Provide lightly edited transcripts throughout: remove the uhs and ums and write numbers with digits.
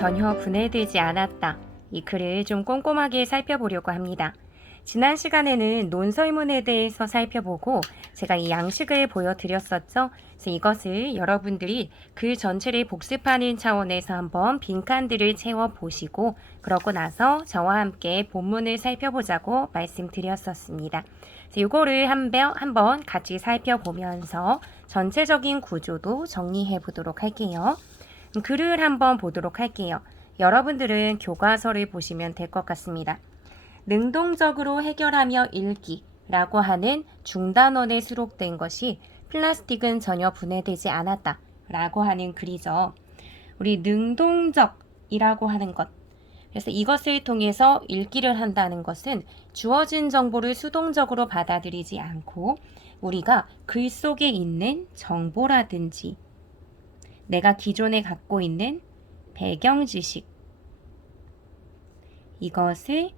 전혀 분해되지 않았다. 이 글을 좀 꼼꼼하게 살펴보려고 합니다. 지난 시간에는 논설문에 대해서 살펴보고 제가 이 양식을 보여드렸었죠. 그래서 이것을 여러분들이 글 전체를 복습하는 차원에서 한번 빈칸들을 채워보시고 그러고 나서 저와 함께 본문을 살펴보자고 말씀드렸었습니다. 이거를 한번 같이 살펴보면서 전체적인 구조도 정리해 보도록 할게요. 글을 한번 보도록 할게요. 여러분들은 교과서를 보시면 될 것 같습니다. 능동적으로 해결하며 읽기라고 하는 중단원에 수록된 것이 플라스틱은 전혀 분해되지 않았다 라고 하는 글이죠. 우리 능동적이라고 하는 것, 그래서 이것을 통해서 읽기를 한다는 것은 주어진 정보를 수동적으로 받아들이지 않고 우리가 글 속에 있는 정보라든지 내가 기존에 갖고 있는 배경 지식, 이것을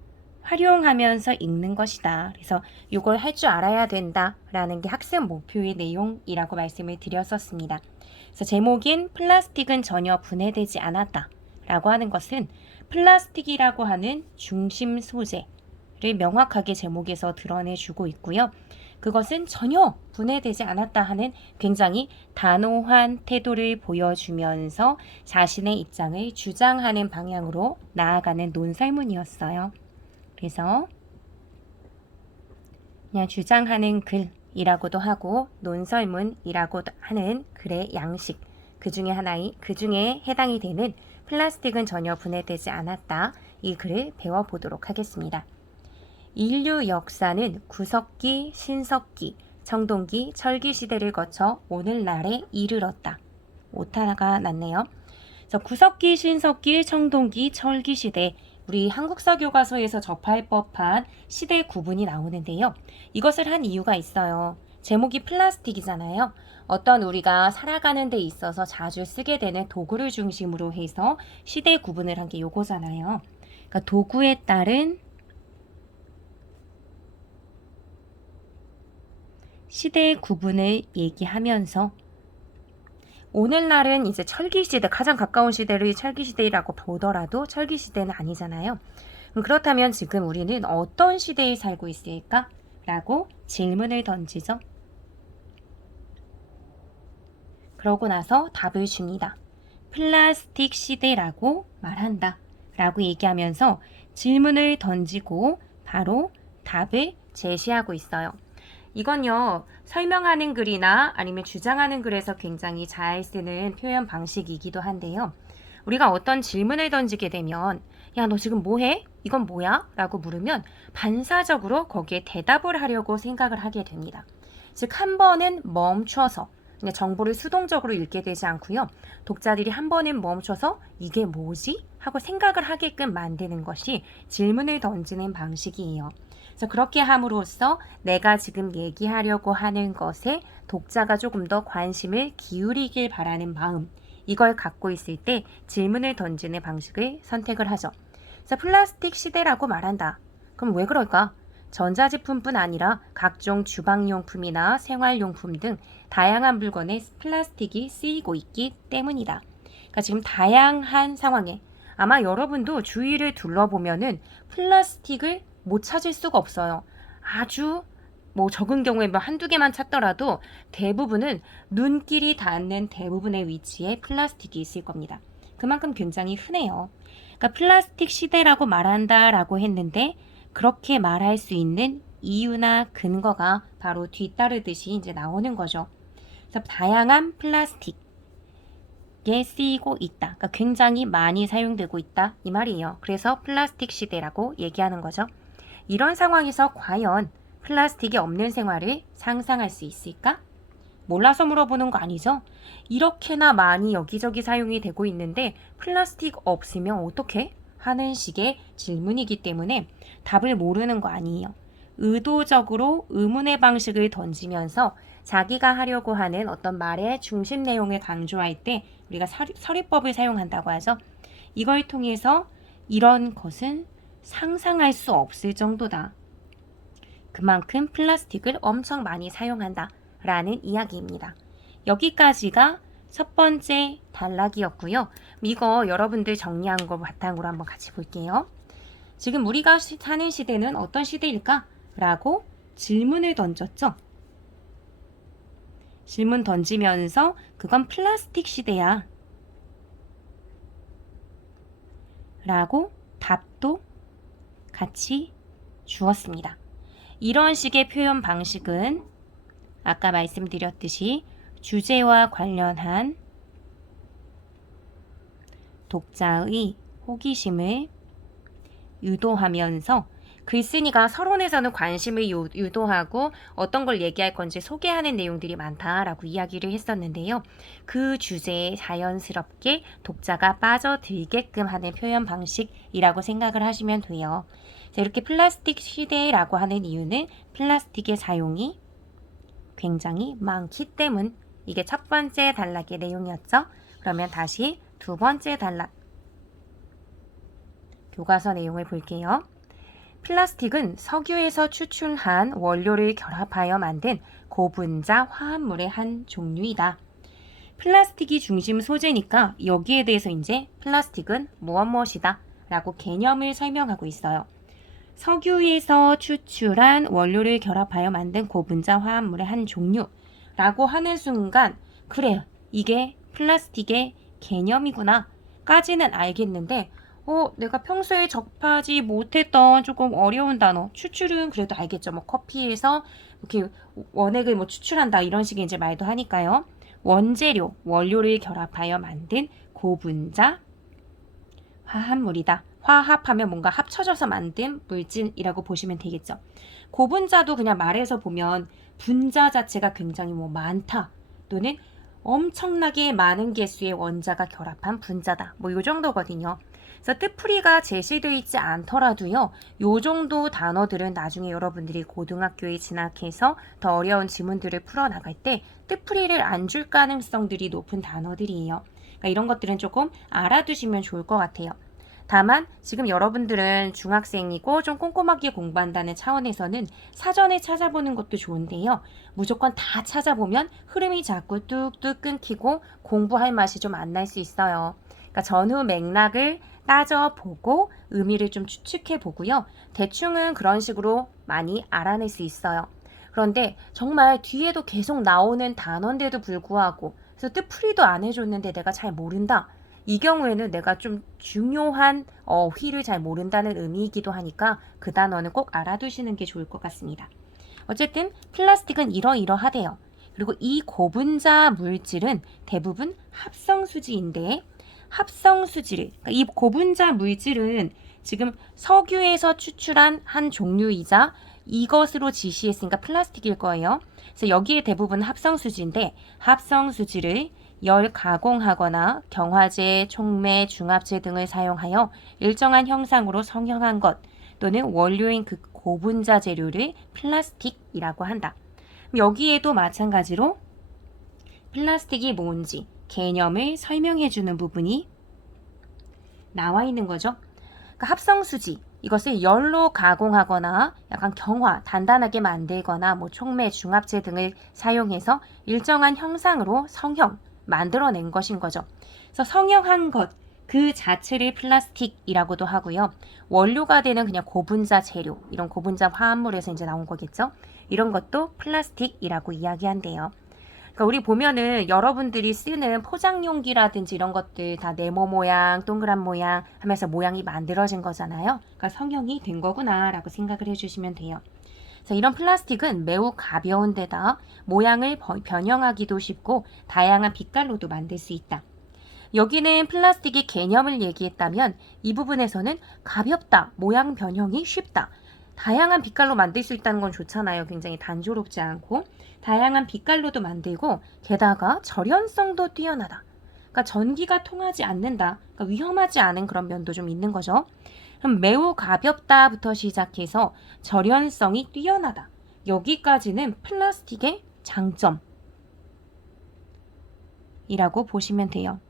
활용하면서 읽는 것이다. 그래서 이걸 할 줄 알아야 된다라는 게 학습 목표의 내용이라고 말씀을 드렸었습니다. 그래서 제목인 플라스틱은 전혀 분해되지 않았다 라고 하는 것은 플라스틱이라고 하는 중심 소재를 명확하게 제목에서 드러내주고 있고요. 그것은 전혀 분해되지 않았다 하는 굉장히 단호한 태도를 보여주면서 자신의 입장을 주장하는 방향으로 나아가는 논설문이었어요. 그래서 그냥 주장하는 글이라고도 하고 논설문이라고도 하는 글의 양식, 그 중에 해당이 되는 플라스틱은 전혀 분해되지 않았다. 이 글을 배워보도록 하겠습니다. 인류 역사는 구석기, 신석기, 청동기, 철기 시대를 거쳐 오늘날에 이르렀다. 오타가 났네요. 그래서 구석기, 신석기, 청동기, 철기 시대, 우리 한국사 교과서에서 접할 법한 시대 구분이 나오는데요. 이것을 한 이유가 있어요. 제목이 플라스틱이잖아요. 어떤 우리가 살아가는 데 있어서 자주 쓰게 되는 도구를 중심으로 해서 시대 구분을 한 게 요거잖아요. 그러니까 도구에 따른 시대 구분을 얘기하면서 오늘날은 이제 철기시대, 가장 가까운 시대를 철기시대라고 보더라도 철기시대는 아니잖아요. 그렇다면 지금 우리는 어떤 시대에 살고 있을까? 라고 질문을 던지죠. 그러고 나서 답을 줍니다. 플라스틱 시대라고 말한다 라고 얘기하면서 질문을 던지고 바로 답을 제시하고 있어요. 이건요, 설명하는 글이나 아니면 주장하는 글에서 굉장히 잘 쓰는 표현 방식이기도 한데요. 우리가 어떤 질문을 던지게 되면 야, 너 지금 뭐 해? 이건 뭐야? 라고 물으면 반사적으로 거기에 대답을 하려고 생각을 하게 됩니다. 즉, 한 번은 멈춰서 그냥 정보를 수동적으로 읽게 되지 않고요. 독자들이 한 번은 멈춰서 이게 뭐지? 하고 생각을 하게끔 만드는 것이 질문을 던지는 방식이에요. 그래서 그렇게 함으로써 내가 지금 얘기하려고 하는 것에 독자가 조금 더 관심을 기울이길 바라는 마음, 이걸 갖고 있을 때 질문을 던지는 방식을 선택을 하죠. 그래서 플라스틱 시대라고 말한다. 그럼 왜 그럴까? 전자제품뿐 아니라 각종 주방용품이나 생활용품 등 다양한 물건에 플라스틱이 쓰이고 있기 때문이다. 그러니까 지금 다양한 상황에 아마 여러분도 주위를 둘러보면은 플라스틱을 못 찾을 수가 없어요. 아주 적은 경우에 한두 개만 찾더라도 대부분은 눈길이 닿는 대부분의 위치에 플라스틱이 있을 겁니다. 그만큼 굉장히 흔해요. 그러니까 플라스틱 시대라고 말한다라고 했는데 그렇게 말할 수 있는 이유나 근거가 바로 뒤따르듯이 이제 나오는 거죠. 그래서 다양한 플라스틱에 쓰이고 있다. 그러니까 굉장히 많이 사용되고 있다. 이 말이에요. 그래서 플라스틱 시대라고 얘기하는 거죠. 이런 상황에서 과연 플라스틱이 없는 생활을 상상할 수 있을까? 몰라서 물어보는 거 아니죠? 이렇게나 많이 여기저기 사용이 되고 있는데 플라스틱 없으면 어떡해? 하는 식의 질문이기 때문에 답을 모르는 거 아니에요. 의도적으로 의문의 방식을 던지면서 자기가 하려고 하는 어떤 말의 중심 내용을 강조할 때 우리가 서리법을 사용한다고 하죠. 이걸 통해서 이런 것은 상상할 수 없을 정도다. 그만큼 플라스틱을 엄청 많이 사용한다 라는 이야기입니다. 여기까지가 첫 번째 단락이었고요. 이거 여러분들 정리한 거 바탕으로 한번 같이 볼게요. 지금 우리가 사는 시대는 어떤 시대일까? 라고 질문을 던졌죠. 질문 던지면서 그건 플라스틱 시대야. 라고 답도 같이 주었습니다. 이런 식의 표현 방식은 아까 말씀드렸듯이 주제와 관련한 독자의 호기심을 유도하면서 글쓴이가 서론에서는 관심을 유도하고 어떤 걸 얘기할 건지 소개하는 내용들이 많다라고 이야기를 했었는데요. 그 주제에 자연스럽게 독자가 빠져들게끔 하는 표현 방식이라고 생각을 하시면 돼요. 자, 이렇게 플라스틱 시대라고 하는 이유는 플라스틱의 사용이 굉장히 많기 때문. 이게 첫 번째 단락의 내용이었죠. 그러면 다시 두 번째 단락 교과서 내용을 볼게요. 플라스틱은 석유에서 추출한 원료를 결합하여 만든 고분자 화합물의 한 종류이다. 플라스틱이 중심 소재니까 여기에 대해서 이제 플라스틱은 무엇이다 라고 개념을 설명하고 있어요. 석유에서 추출한 원료를 결합하여 만든 고분자 화합물의 한 종류라고 하는 순간 그래, 이게 플라스틱의 개념이구나 까지는 알겠는데 내가 평소에 접하지 못했던 조금 어려운 단어, 추출은 그래도 알겠죠. 뭐 커피에서 이렇게 원액을 뭐 추출한다 이런 식의 이제 말도 하니까요. 원재료, 원료를 결합하여 만든 고분자 화합물이다. 화합하면 뭔가 합쳐져서 만든 물질이라고 보시면 되겠죠. 고분자도 그냥 말해서 보면 분자 자체가 굉장히 뭐 많다 또는 엄청나게 많은 개수의 원자가 결합한 분자다. 뭐 요 정도거든요. 그래서 뜻풀이가 제시되어 있지 않더라도요. 요 정도 단어들은 나중에 여러분들이 고등학교에 진학해서 더 어려운 지문들을 풀어나갈 때 뜻풀이를 안 줄 가능성들이 높은 단어들이에요. 그러니까 이런 것들은 조금 알아두시면 좋을 것 같아요. 다만 지금 여러분들은 중학생이고 좀 꼼꼼하게 공부한다는 차원에서는 사전에 찾아보는 것도 좋은데요. 무조건 다 찾아보면 흐름이 자꾸 뚝뚝 끊기고 공부할 맛이 좀 안 날 수 있어요. 그러니까 전후 맥락을 따져보고 의미를 좀 추측해보고요. 대충은 그런 식으로 많이 알아낼 수 있어요. 그런데 정말 뒤에도 계속 나오는 단어인데도 불구하고 그래서 뜻풀이도 안 해줬는데 내가 잘 모른다. 이 경우에는 내가 좀 중요한 어휘를 잘 모른다는 의미이기도 하니까 그 단어는 꼭 알아두시는 게 좋을 것 같습니다. 어쨌든 플라스틱은 이러이러하대요. 그리고 이 고분자 물질은 대부분 합성수지인데 합성수지를, 그러니까 이 고분자 물질은 지금 석유에서 추출한 한 종류이자 이것으로 지시했으니까 플라스틱일 거예요. 그래서 여기에 대부분 합성수지인데 합성수지를 열 가공하거나 경화제, 촉매, 중합제 등을 사용하여 일정한 형상으로 성형한 것 또는 원료인 그 고분자 재료를 플라스틱이라고 한다. 여기에도 마찬가지로 플라스틱이 뭔지 개념을 설명해주는 부분이 나와 있는 거죠. 그러니까 합성수지, 이것을 열로 가공하거나 약간 경화, 단단하게 만들거나 뭐 촉매, 중합제 등을 사용해서 일정한 형상으로 성형, 만들어낸 것인 거죠. 그래서 성형한 것, 그 자체를 플라스틱이라고도 하고요. 원료가 되는 그냥 고분자 재료, 이런 고분자 화합물에서 이제 나온 거겠죠. 이런 것도 플라스틱이라고 이야기한대요. 그러니까 우리 보면은 여러분들이 쓰는 포장용기라든지 이런 것들 다 네모 모양, 동그란 모양 하면서 모양이 만들어진 거잖아요. 그러니까 성형이 된 거구나라고 생각을 해주시면 돼요. 그래서 이런 플라스틱은 매우 가벼운 데다 모양을 변형하기도 쉽고 다양한 빛깔로도 만들 수 있다. 여기는 플라스틱의 개념을 얘기했다면 이 부분에서는 가볍다, 모양 변형이 쉽다. 다양한 빛깔로 만들 수 있다는 건 좋잖아요. 굉장히 단조롭지 않고 다양한 빛깔로도 만들고 게다가 절연성도 뛰어나다. 그러니까 전기가 통하지 않는다. 그러니까 위험하지 않은 그런 면도 좀 있는 거죠. 그럼 매우 가볍다부터 시작해서 절연성이 뛰어나다. 여기까지는 플라스틱의 장점이라고 보시면 돼요.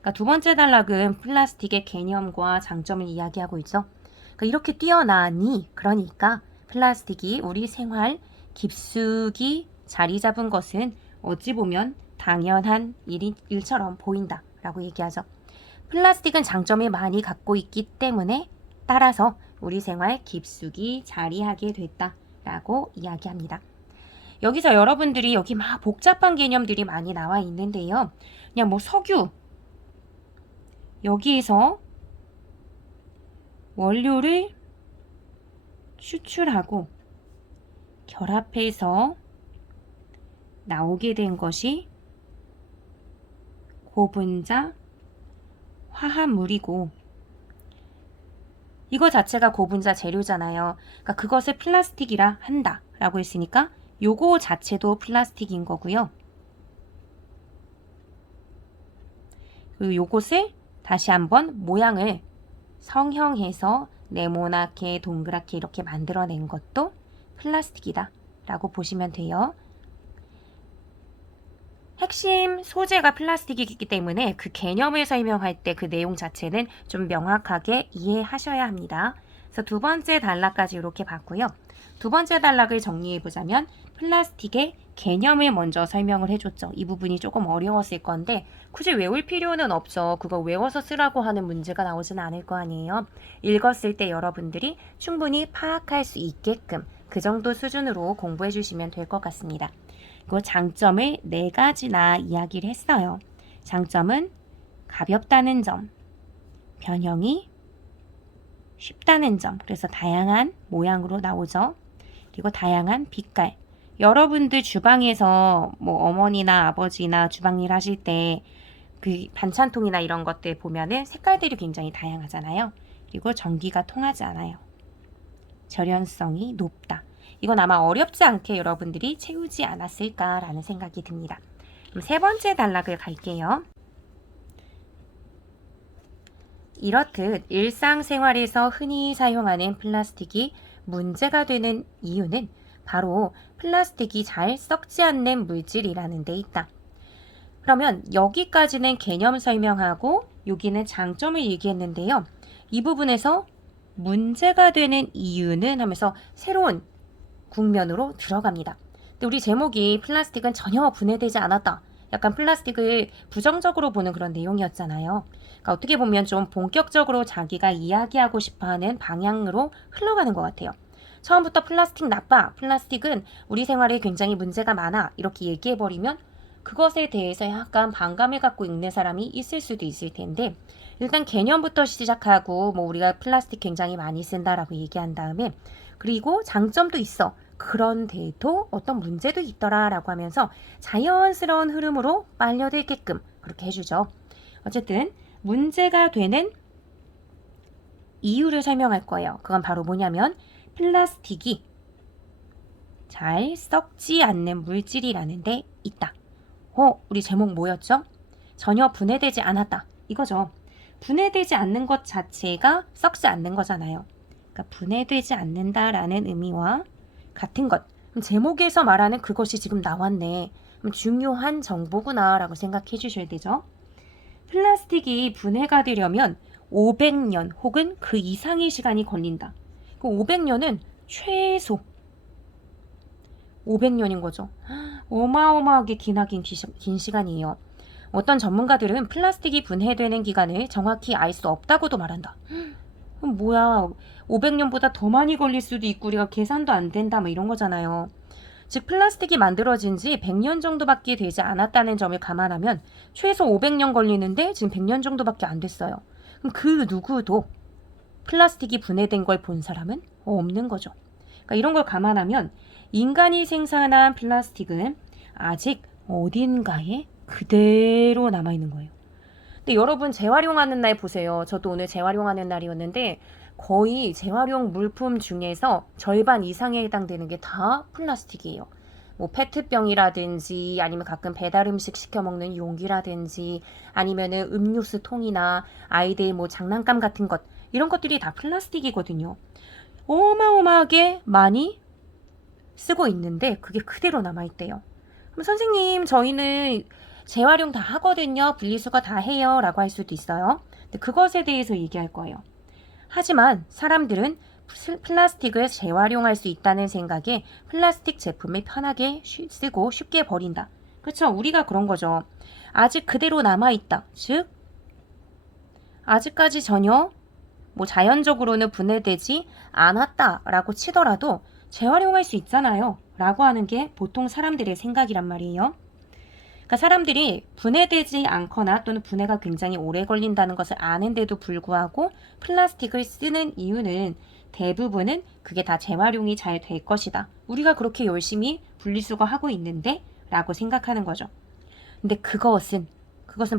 그러니까 두 번째 단락은 플라스틱의 개념과 장점을 이야기하고 있죠. 그러니까 이렇게 뛰어나니 그러니까 플라스틱이 우리 생활 깊숙이 자리 잡은 것은 어찌 보면 당연한 일처럼 보인다 라고 얘기하죠. 플라스틱은 장점을 많이 갖고 있기 때문에 따라서 우리 생활 깊숙이 자리하게 됐다라고 이야기합니다. 여기서 여러분들이 여기 막 복잡한 개념들이 많이 나와 있는데요. 그냥 뭐 석유, 여기에서 원료를 추출하고 결합해서 나오게 된 것이 고분자 화합물이고, 이거 자체가 고분자 재료잖아요. 그러니까 그것을 플라스틱이라 한다 라고 했으니까 요거 자체도 플라스틱인 거고요. 그리고 요것을 다시 한번 모양을 성형해서 네모나게 동그랗게 이렇게 만들어낸 것도 플라스틱이다 라고 보시면 돼요. 핵심 소재가 플라스틱이기 때문에 그 개념을 설명할 때 그 내용 자체는 좀 명확하게 이해하셔야 합니다. 그래서 두 번째 단락까지 이렇게 봤고요. 두 번째 단락을 정리해보자면 플라스틱의 개념을 먼저 설명을 해줬죠. 이 부분이 조금 어려웠을 건데 굳이 외울 필요는 없죠. 그거 외워서 쓰라고 하는 문제가 나오진 않을 거 아니에요. 읽었을 때 여러분들이 충분히 파악할 수 있게끔 그 정도 수준으로 공부해 주시면 될 것 같습니다. 그 장점을 4가지나 이야기를 했어요. 장점은 가볍다는 점, 변형이 쉽다는 점, 그래서 다양한 모양으로 나오죠. 그리고 다양한 빛깔. 여러분들 주방에서 뭐 어머니나 아버지나 주방일 하실 때 그 반찬통이나 이런 것들 보면은 색깔들이 굉장히 다양하잖아요. 그리고 전기가 통하지 않아요. 절연성이 높다. 이건 아마 어렵지 않게 여러분들이 채우지 않았을까라는 생각이 듭니다. 그럼 세 번째 단락을 갈게요. 이렇듯 일상생활에서 흔히 사용하는 플라스틱이 문제가 되는 이유는 바로 플라스틱이 잘 썩지 않는 물질이라는 데 있다. 그러면 여기까지는 개념 설명하고 여기는 장점을 얘기했는데요. 이 부분에서 문제가 되는 이유는 하면서 새로운 국면으로 들어갑니다. 근데 우리 제목이 플라스틱은 전혀 분해되지 않았다. 약간 플라스틱을 부정적으로 보는 그런 내용이었잖아요. 그러니까 어떻게 보면 좀 본격적으로 자기가 이야기하고 싶어하는 방향으로 흘러가는 것 같아요. 처음부터 플라스틱 나빠, 플라스틱은 우리 생활에 굉장히 문제가 많아 이렇게 얘기해버리면 그것에 대해서 약간 반감을 갖고 읽는 사람이 있을 수도 있을 텐데 일단 개념부터 시작하고 뭐 우리가 플라스틱 굉장히 많이 쓴다라고 얘기한 다음에 그리고 장점도 있어. 그런데도 어떤 문제도 있더라라고 하면서 자연스러운 흐름으로 빨려들게끔 그렇게 해주죠. 어쨌든 문제가 되는 이유를 설명할 거예요. 그건 바로 뭐냐면 플라스틱이 잘 썩지 않는 물질이라는 데 있다. 우리 제목 뭐였죠? 전혀 분해되지 않았다. 이거죠. 분해되지 않는 것 자체가 썩지 않는 거잖아요. 그러니까 분해되지 않는다라는 의미와 같은 것. 그럼 제목에서 말하는 그것이 지금 나왔네. 그럼 중요한 정보구나 라고 생각해 주셔야 되죠. 플라스틱이 분해가 되려면 500년 혹은 그 이상의 시간이 걸린다. 그 500년은 최소 500년인 거죠. 어마어마하게 긴 시간이에요. 어떤 전문가들은 플라스틱이 분해되는 기간을 정확히 알 수 없다고도 말한다. 그럼 뭐야, 500년보다 더 많이 걸릴 수도 있고 우리가 계산도 안 된다 뭐 이런 거잖아요. 즉 플라스틱이 만들어진 지 100년 정도밖에 되지 않았다는 점을 감안하면 최소 500년 걸리는데 지금 100년 정도밖에 안 됐어요. 그럼 그 누구도 플라스틱이 분해된 걸 본 사람은 없는 거죠. 그러니까 이런 걸 감안하면 인간이 생산한 플라스틱은 아직 어딘가에 그대로 남아있는 거예요. 근데 여러분 재활용하는 날 보세요. 저도 오늘 재활용하는 날이었는데 거의 재활용 물품 중에서 절반 이상에 해당되는 게 다 플라스틱이에요. 뭐 페트병이라든지 아니면 가끔 배달 음식 시켜 먹는 용기라든지 아니면은 음료수 통이나 아이들 뭐 장난감 같은 것 이런 것들이 다 플라스틱이거든요. 어마어마하게 많이 쓰고 있는데 그게 그대로 남아있대요. 그럼 선생님 저희는 재활용 다 하거든요. 분리수거 다 해요. 라고 할 수도 있어요. 근데 그것에 대해서 얘기할 거예요. 하지만 사람들은 플라스틱을 재활용할 수 있다는 생각에 플라스틱 제품을 편하게 쓰고 쉽게 버린다. 그쵸? 우리가 그런 거죠. 아직 그대로 남아있다. 즉, 아직까지 전혀 뭐 자연적으로는 분해되지 않았다라고 치더라도 재활용할 수 있잖아요. 라고 하는 게 보통 사람들의 생각이란 말이에요. 그러니까 사람들이 분해되지 않거나 또는 분해가 굉장히 오래 걸린다는 것을 아는데도 불구하고 플라스틱을 쓰는 이유는 대부분은 그게 다 재활용이 잘 될 것이다. 우리가 그렇게 열심히 분리수거하고 있는데 라고 생각하는 거죠. 근데 그것은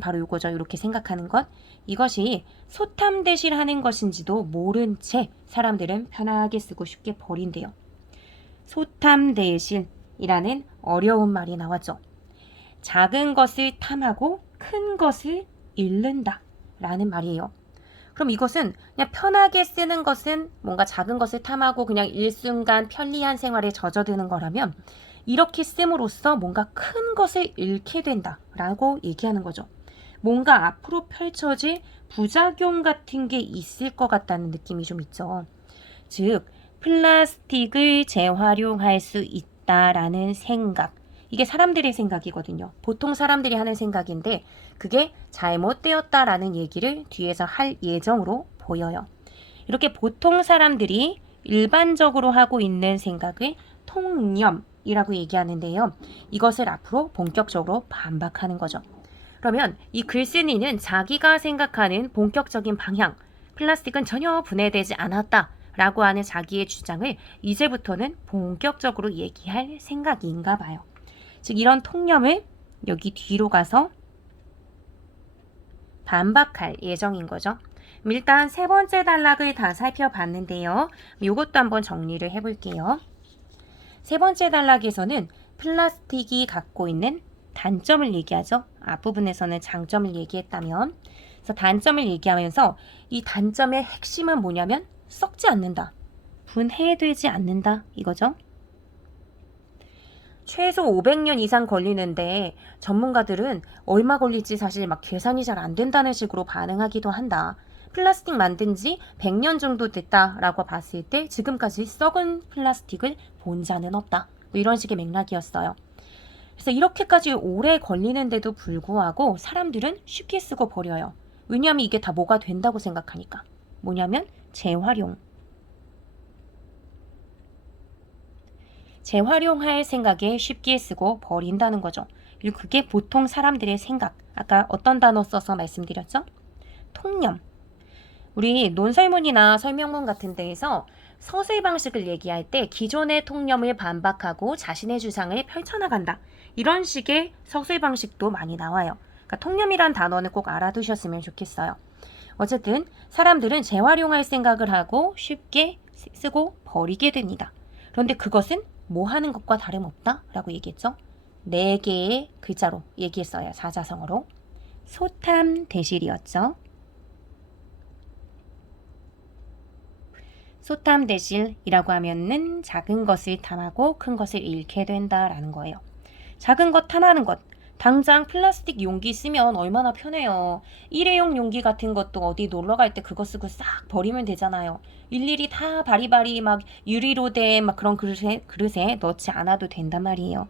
바로 이거죠. 이렇게 생각하는 것. 이것이 소탐대실하는 것인지도 모른 채 사람들은 편하게 쓰고 쉽게 버린대요. 소탐대실이라는 어려운 말이 나왔죠. 작은 것을 탐하고 큰 것을 잃는다 라는 말이에요. 그럼 이것은 그냥 편하게 쓰는 것은 뭔가 작은 것을 탐하고 그냥 일순간 편리한 생활에 젖어드는 거라면 이렇게 씀으로써 뭔가 큰 것을 잃게 된다라고 얘기하는 거죠. 뭔가 앞으로 펼쳐질 부작용 같은 게 있을 것 같다는 느낌이 좀 있죠. 즉, 플라스틱을 재활용할 수 있다라는 생각. 이게 사람들의 생각이거든요. 보통 사람들이 하는 생각인데 그게 잘못되었다라는 얘기를 뒤에서 할 예정으로 보여요. 이렇게 보통 사람들이 일반적으로 하고 있는 생각을 통념이라고 얘기하는데요. 이것을 앞으로 본격적으로 반박하는 거죠. 그러면 이 글쓴이는 자기가 생각하는 본격적인 방향, 플라스틱은 전혀 분해되지 않았다 라고 하는 자기의 주장을 이제부터는 본격적으로 얘기할 생각인가 봐요. 즉 이런 통념을 여기 뒤로 가서 반박할 예정인 거죠. 일단 세 번째 단락을 다 살펴봤는데요. 이것도 한번 정리를 해볼게요. 세 번째 단락에서는 플라스틱이 갖고 있는 단점을 얘기하죠. 앞부분에서는 장점을 얘기했다면 그래서 단점을 얘기하면서 이 단점의 핵심은 뭐냐면 썩지 않는다. 분해되지 않는다. 이거죠. 최소 500년 이상 걸리는데 전문가들은 얼마 걸릴지 사실 막 계산이 잘 안 된다는 식으로 반응하기도 한다. 플라스틱 만든 지 100년 정도 됐다라고 봤을 때 지금까지 썩은 플라스틱을 본 자는 없다. 뭐 이런 식의 맥락이었어요. 그래서 이렇게까지 오래 걸리는데도 불구하고 사람들은 쉽게 쓰고 버려요. 왜냐하면 이게 다 뭐가 된다고 생각하니까. 뭐냐면 재활용. 재활용할 생각에 쉽게 쓰고 버린다는 거죠. 그리고 그게 보통 사람들의 생각. 아까 어떤 단어 써서 말씀드렸죠? 통념. 우리 논설문이나 설명문 같은 데에서 서술 방식을 얘기할 때 기존의 통념을 반박하고 자신의 주장을 펼쳐나간다. 이런 식의 서술 방식도 많이 나와요. 그러니까 통념이란 단어는 꼭 알아두셨으면 좋겠어요. 어쨌든 사람들은 재활용할 생각을 하고 쉽게 쓰고 버리게 됩니다. 그런데 그것은 뭐 하는 것과 다름없다 라고 얘기했죠. 4개의 글자로 얘기했어요. 사자성어로. 소탐대실이었죠. 소탐대실이라고 하면은 작은 것을 탐하고 큰 것을 잃게 된다라는 거예요. 작은 것 탐하는 것. 당장 플라스틱 용기 쓰면 얼마나 편해요. 일회용 용기 같은 것도 어디 놀러 갈 때 그거 쓰고 싹 버리면 되잖아요. 일일이 다 바리바리 막 유리로 된 막 그런 그릇에 넣지 않아도 된단 말이에요.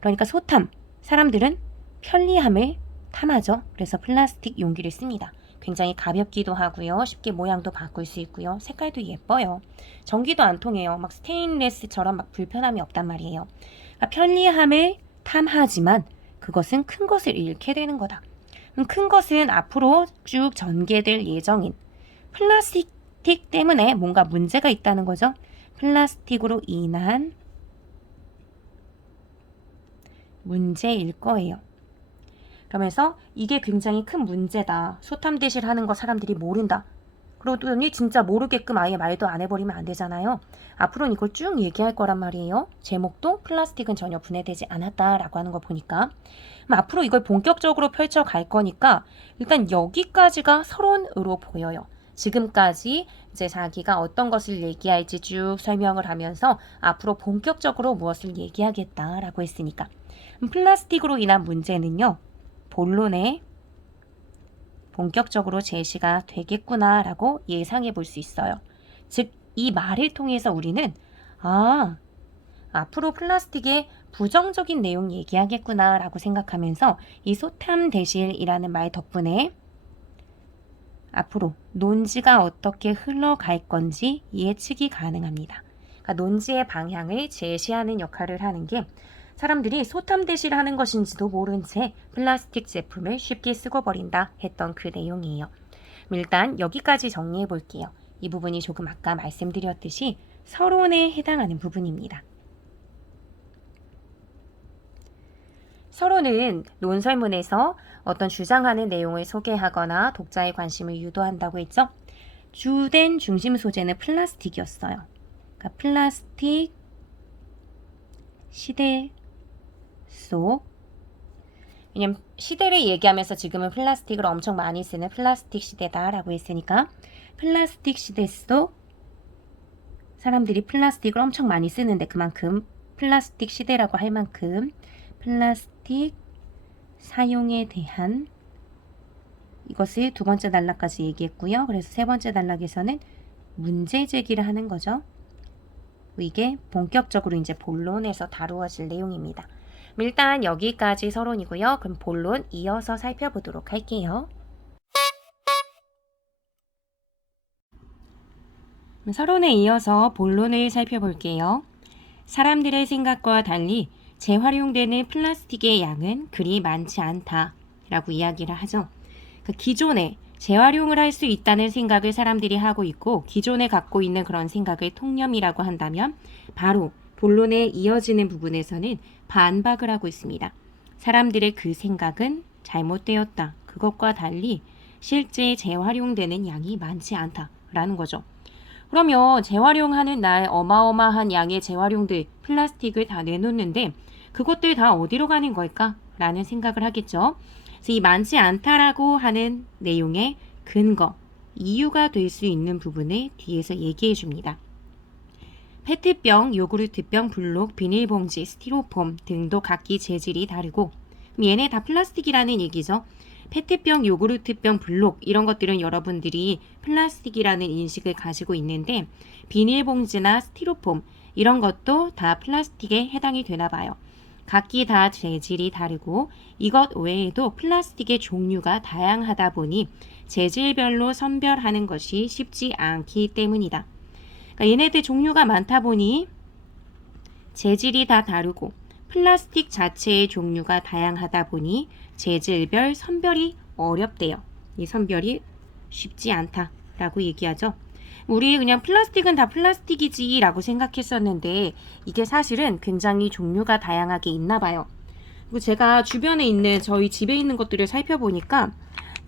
그러니까 소탐. 사람들은 편리함을 탐하죠. 그래서 플라스틱 용기를 씁니다. 굉장히 가볍기도 하고요. 쉽게 모양도 바꿀 수 있고요. 색깔도 예뻐요. 전기도 안 통해요. 막 스테인리스처럼 막 불편함이 없단 말이에요. 그러니까 편리함을 탐하지만 그것은 큰 것을 잃게 되는 거다. 큰 것은 앞으로 쭉 전개될 예정인 플라스틱 때문에 뭔가 문제가 있다는 거죠. 플라스틱으로 인한 문제일 거예요. 그러면서 이게 굉장히 큰 문제다. 소탐대실하는 거 사람들이 모른다. 그러더니 진짜 모르게끔 아예 말도 안 해버리면 안 되잖아요. 앞으로는 이걸 쭉 얘기할 거란 말이에요. 제목도 플라스틱은 전혀 분해되지 않았다라고 하는 거 보니까. 그럼 앞으로 이걸 본격적으로 펼쳐갈 거니까 일단 여기까지가 서론으로 보여요. 지금까지 이제 자기가 어떤 것을 얘기할지 쭉 설명을 하면서 앞으로 본격적으로 무엇을 얘기하겠다라고 했으니까. 플라스틱으로 인한 문제는요. 본론에 본격적으로 제시가 되겠구나라고 예상해 볼 수 있어요. 즉, 이 말을 통해서 우리는 앞으로 플라스틱의 부정적인 내용 얘기하겠구나 라고 생각하면서 이 소탐대실이라는 말 덕분에 앞으로 논지가 어떻게 흘러갈 건지 예측이 가능합니다. 그러니까 논지의 방향을 제시하는 역할을 하는 게 사람들이 소탐대실하는 것인지도 모른 채 플라스틱 제품을 쉽게 쓰고 버린다 했던 그 내용이에요. 일단 여기까지 정리해 볼게요. 이 부분이 조금 아까 말씀드렸듯이 서론에 해당하는 부분입니다. 서론은 논설문에서 어떤 주장하는 내용을 소개하거나 독자의 관심을 유도한다고 했죠. 주된 중심 소재는 플라스틱이었어요. 그러니까 플라스틱 시대 속, 왜냐면 시대를 얘기하면서 지금은 플라스틱을 엄청 많이 쓰는 플라스틱 시대다라고 했으니까 플라스틱 시대 속 사람들이 플라스틱을 엄청 많이 쓰는데 그만큼 플라스틱 시대라고 할 만큼 플라스틱 사용에 대한 이것을 두 번째 단락까지 얘기했고요. 그래서 세 번째 단락에서는 문제 제기를 하는 거죠. 이게 본격적으로 이제 본론에서 다루어질 내용입니다. 일단 여기까지 서론이고요. 그럼 본론 이어서 살펴보도록 할게요. 서론에 이어서 본론을 살펴볼게요. 사람들의 생각과 달리 재활용되는 플라스틱의 양은 그리 많지 않다라고 이야기를 하죠. 기존에 재활용을 할 수 있다는 생각을 사람들이 하고 있고 기존에 갖고 있는 그런 생각을 통념이라고 한다면 바로 본론에 이어지는 부분에서는 반박을 하고 있습니다. 사람들의 그 생각은 잘못되었다. 그것과 달리 실제 재활용되는 양이 많지 않다라는 거죠. 그러면 재활용하는 날 어마어마한 양의 재활용들, 플라스틱을 다 내놓는데 그것들 다 어디로 가는 걸까? 라는 생각을 하겠죠. 그래서 이 많지 않다라고 하는 내용의 근거, 이유가 될 수 있는 부분을 뒤에서 얘기해 줍니다. 페트병, 요구르트병, 블록, 비닐봉지, 스티로폼 등도 각기 재질이 다르고 얘네 다 플라스틱이라는 얘기죠. 페트병, 요구르트병, 블록 이런 것들은 여러분들이 플라스틱이라는 인식을 가지고 있는데 비닐봉지나 스티로폼 이런 것도 다 플라스틱에 해당이 되나 봐요. 각기 다 재질이 다르고 이것 외에도 플라스틱의 종류가 다양하다 보니 재질별로 선별하는 것이 쉽지 않기 때문이다. 그러니까 얘네들 종류가 많다 보니 재질이 다 다르고 플라스틱 자체의 종류가 다양하다 보니 재질별 선별이 어렵대요. 이 선별이 쉽지 않다라고 얘기하죠. 우리 그냥 플라스틱은 다 플라스틱이지 라고 생각했었는데 이게 사실은 굉장히 종류가 다양하게 있나 봐요. 그리고 제가 주변에 있는 저희 집에 있는 것들을 살펴보니까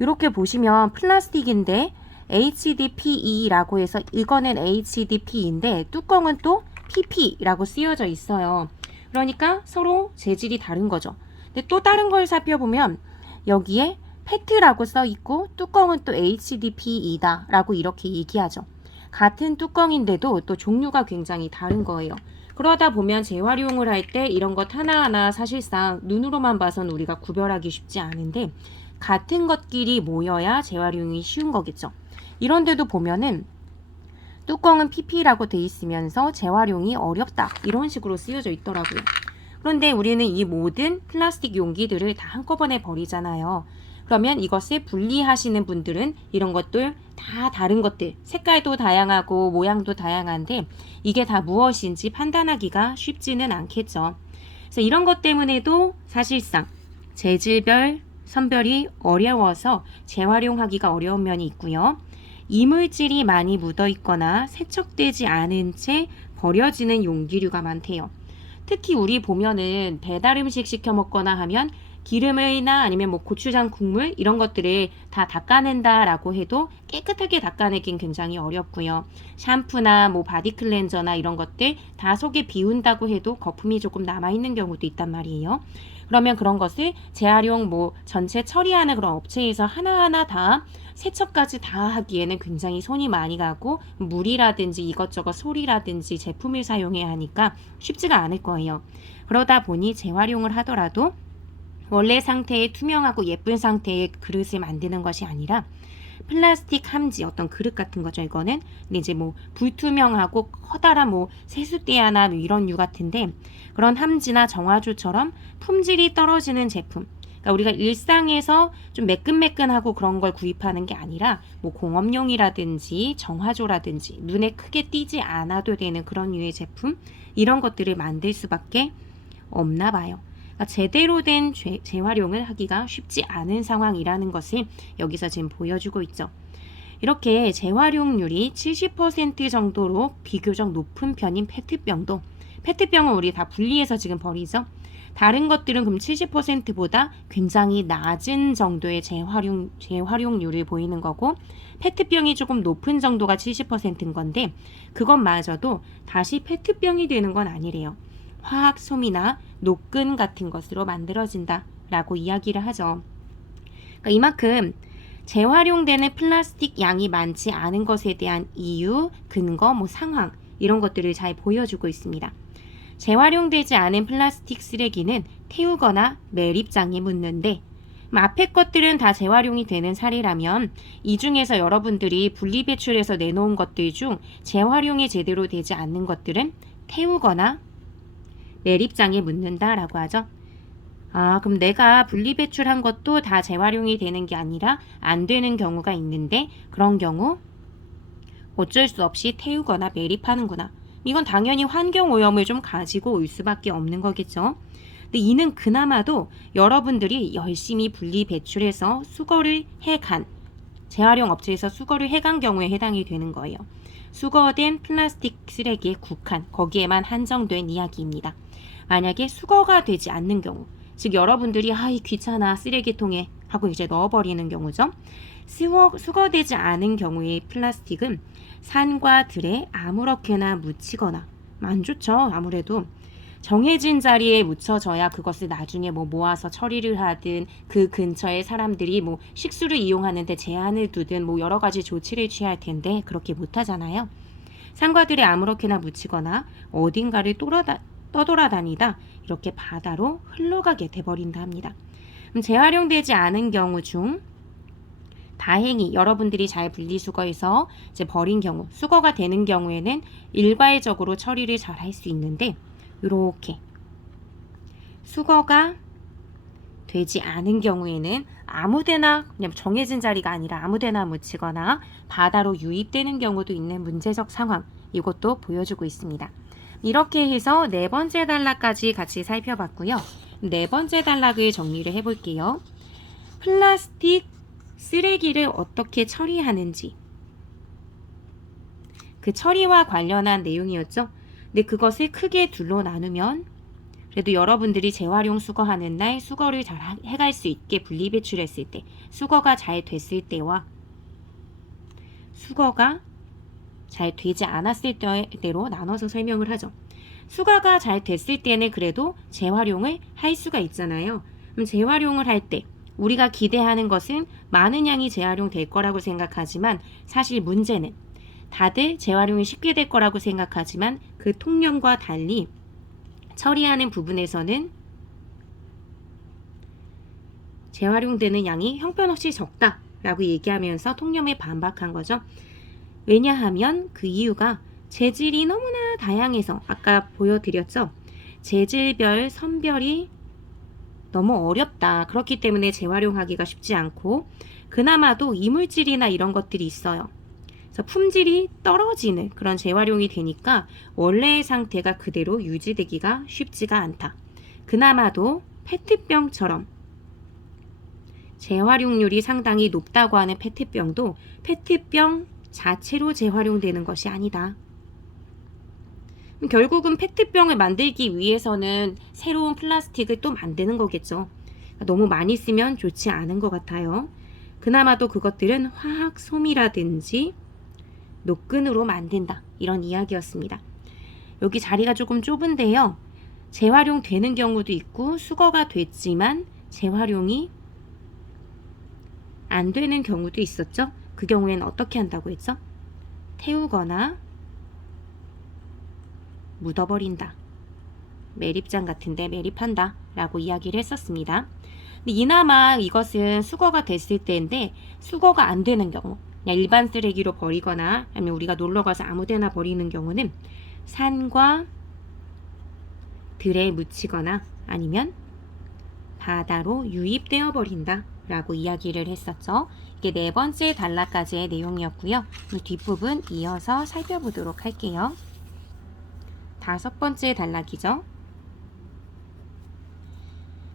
이렇게 보시면 플라스틱인데 HDPE라고 해서 이거는 HDPE인데 뚜껑은 또 PP라고 쓰여져 있어요. 그러니까 서로 재질이 다른 거죠. 근데 또 다른 걸 살펴보면 여기에 페트라고 써 있고 뚜껑은 또 HDPE다 라고 이렇게 얘기하죠. 같은 뚜껑인데도 또 종류가 굉장히 다른 거예요. 그러다 보면 재활용을 할 때 이런 것 하나하나 사실상 눈으로만 봐서는 우리가 구별하기 쉽지 않은데 같은 것끼리 모여야 재활용이 쉬운 거겠죠. 이런데도 보면은 뚜껑은 PP라고 돼 있으면서 재활용이 어렵다 이런 식으로 쓰여져 있더라고요. 그런데 우리는 이 모든 플라스틱 용기들을 다 한꺼번에 버리잖아요. 그러면 이것을 분리하시는 분들은 이런 것들 다 다른 것들, 색깔도 다양하고 모양도 다양한데 이게 다 무엇인지 판단하기가 쉽지는 않겠죠. 그래서 이런 것 때문에도 사실상 재질별 선별이 어려워서 재활용하기가 어려운 면이 있고요. 이물질이 많이 묻어 있거나 세척되지 않은 채 버려지는 용기류가 많대요. 특히 우리 보면은 배달 음식 시켜 먹거나 하면 기름이나 아니면 뭐 고추장 국물 이런 것들을 다 닦아낸다라고 해도 깨끗하게 닦아내긴 굉장히 어렵고요. 샴푸나 뭐 바디 클렌저나 이런 것들 다 속에 비운다고 해도 거품이 조금 남아있는 경우도 있단 말이에요. 그러면 그런 것을 재활용 뭐 전체 처리하는 그런 업체에서 하나하나 다 세척까지 다 하기에는 굉장히 손이 많이 가고 물이라든지 이것저것 솔이라든지 제품을 사용해야 하니까 쉽지가 않을 거예요. 그러다 보니 재활용을 하더라도 원래 상태의 투명하고 예쁜 상태의 그릇을 만드는 것이 아니라 플라스틱 함지 어떤 그릇 같은 거죠. 이거는 근데 이제 뭐 불투명하고 커다란 뭐 세숫대야나 뭐 이런 유 같은데 그런 함지나 정화조처럼 품질이 떨어지는 제품. 그러니까 우리가 일상에서 좀 매끈매끈하고 그런 걸 구입하는 게 아니라 뭐 공업용이라든지 정화조라든지 눈에 크게 띄지 않아도 되는 그런 류의 제품 이런 것들을 만들 수밖에 없나 봐요. 그러니까 제대로 된 재활용을 하기가 쉽지 않은 상황이라는 것을 여기서 지금 보여주고 있죠. 이렇게 재활용률이 70% 정도로 비교적 높은 편인 페트병도 페트병은 우리 다 분리해서 지금 버리죠. 다른 것들은 그럼 70%보다 굉장히 낮은 정도의 재활용률을 보이는 거고 페트병이 조금 높은 정도가 70%인 건데 그것마저도 다시 페트병이 되는 건 아니래요. 화학솜이나 노끈 같은 것으로 만들어진다 라고 이야기를 하죠. 그러니까 이만큼 재활용되는 플라스틱 양이 많지 않은 것에 대한 이유, 근거, 뭐 상황 이런 것들을 잘 보여주고 있습니다. 재활용되지 않은 플라스틱 쓰레기는 태우거나 매립장에 묻는데 앞에 것들은 다 재활용이 되는 사례라면 이 중에서 여러분들이 분리배출해서 내놓은 것들 중 재활용이 제대로 되지 않는 것들은 태우거나 매립장에 묻는다라고 하죠. 그럼 내가 분리배출한 것도 다 재활용이 되는 게 아니라 안 되는 경우가 있는데 그런 경우 어쩔 수 없이 태우거나 매립하는구나. 이건 당연히 환경오염을 좀 가지고 올 수밖에 없는 거겠죠. 근데 이는 그나마도 여러분들이 열심히 분리배출해서 수거를 해간 재활용 업체에서 수거를 해간 경우에 해당이 되는 거예요. 수거된 플라스틱 쓰레기에 국한, 거기에만 한정된 이야기입니다. 만약에 수거가 되지 않는 경우, 즉 여러분들이 귀찮아 쓰레기통에 하고 이제 넣어버리는 경우죠. 수거되지 않은 경우의 플라스틱은 산과 들에 아무렇게나 묻히거나 안 좋죠. 아무래도 정해진 자리에 묻혀져야 그것을 나중에 뭐 모아서 처리를 하든 그 근처에 사람들이 뭐 식수를 이용하는데 제한을 두든 뭐 여러 가지 조치를 취할 텐데 그렇게 못하잖아요. 산과 들에 아무렇게나 묻히거나 어딘가를 떠돌아다니다 이렇게 바다로 흘러가게 돼버린다 합니다. 재활용되지 않은 경우 중 다행히 여러분들이 잘 분리수거해서 이제 버린 경우, 수거가 되는 경우에는 일괄적으로 처리를 잘 할 수 있는데 이렇게 수거가 되지 않은 경우에는 아무데나 그냥 정해진 자리가 아니라 아무데나 묻히거나 바다로 유입되는 경우도 있는 문제적 상황 이것도 보여주고 있습니다. 이렇게 해서 네 번째 단락까지 같이 살펴봤고요. 네 번째 단락을 정리를 해볼게요. 플라스틱 쓰레기를 어떻게 처리하는지 그 처리와 관련한 내용이었죠. 근데 그것을 크게 둘로 나누면 그래도 여러분들이 재활용 수거하는 날 수거를 잘 해갈 수 있게 분리배출했을 때 수거가 잘 됐을 때와 수거가 잘 되지 않았을 때로 나눠서 설명을 하죠. 수거가 잘 됐을 때는 그래도 재활용을 할 수가 있잖아요. 그럼 재활용을 할 때 우리가 기대하는 것은 많은 양이 재활용될 거라고 생각하지만 사실 문제는 다들 재활용이 쉽게 될 거라고 생각하지만 그 통념과 달리 처리하는 부분에서는 재활용되는 양이 형편없이 적다라고 얘기하면서 통념에 반박한 거죠. 왜냐하면 그 이유가 재질이 너무나 다양해서 아까 보여드렸죠. 재질별 선별이 너무 어렵다. 그렇기 때문에 재활용하기가 쉽지 않고 그나마도 이물질이나 이런 것들이 있어요. 그래서 품질이 떨어지는 그런 재활용이 되니까 원래의 상태가 그대로 유지되기가 쉽지가 않다. 그나마도 페트병처럼 재활용률이 상당히 높다고 하는 페트병도 페트병 자체로 재활용되는 것이 아니다. 결국은 페트병을 만들기 위해서는 새로운 플라스틱을 또 만드는 거겠죠. 너무 많이 쓰면 좋지 않은 것 같아요. 그나마도 그것들은 화학솜이라든지 노끈으로 만든다. 이런 이야기였습니다. 여기 자리가 조금 좁은데요. 재활용되는 경우도 있고 수거가 됐지만 재활용이 안 되는 경우도 있었죠. 그 경우에는 어떻게 한다고 했죠? 태우거나 묻어버린다. 매립장 같은데 매립한다 라고 이야기를 했었습니다. 근데 이나마 이것은 수거가 됐을 때인데 수거가 안 되는 경우, 그냥 일반 쓰레기로 버리거나 아니면 우리가 놀러 가서 아무 데나 버리는 경우는 산과 들에 묻히거나 아니면 바다로 유입되어 버린다 라고 이야기를 했었죠. 이게 네 번째 단락까지의 내용이었고요. 이 뒷부분 이어서 살펴보도록 할게요. 다섯 번째 단락이죠.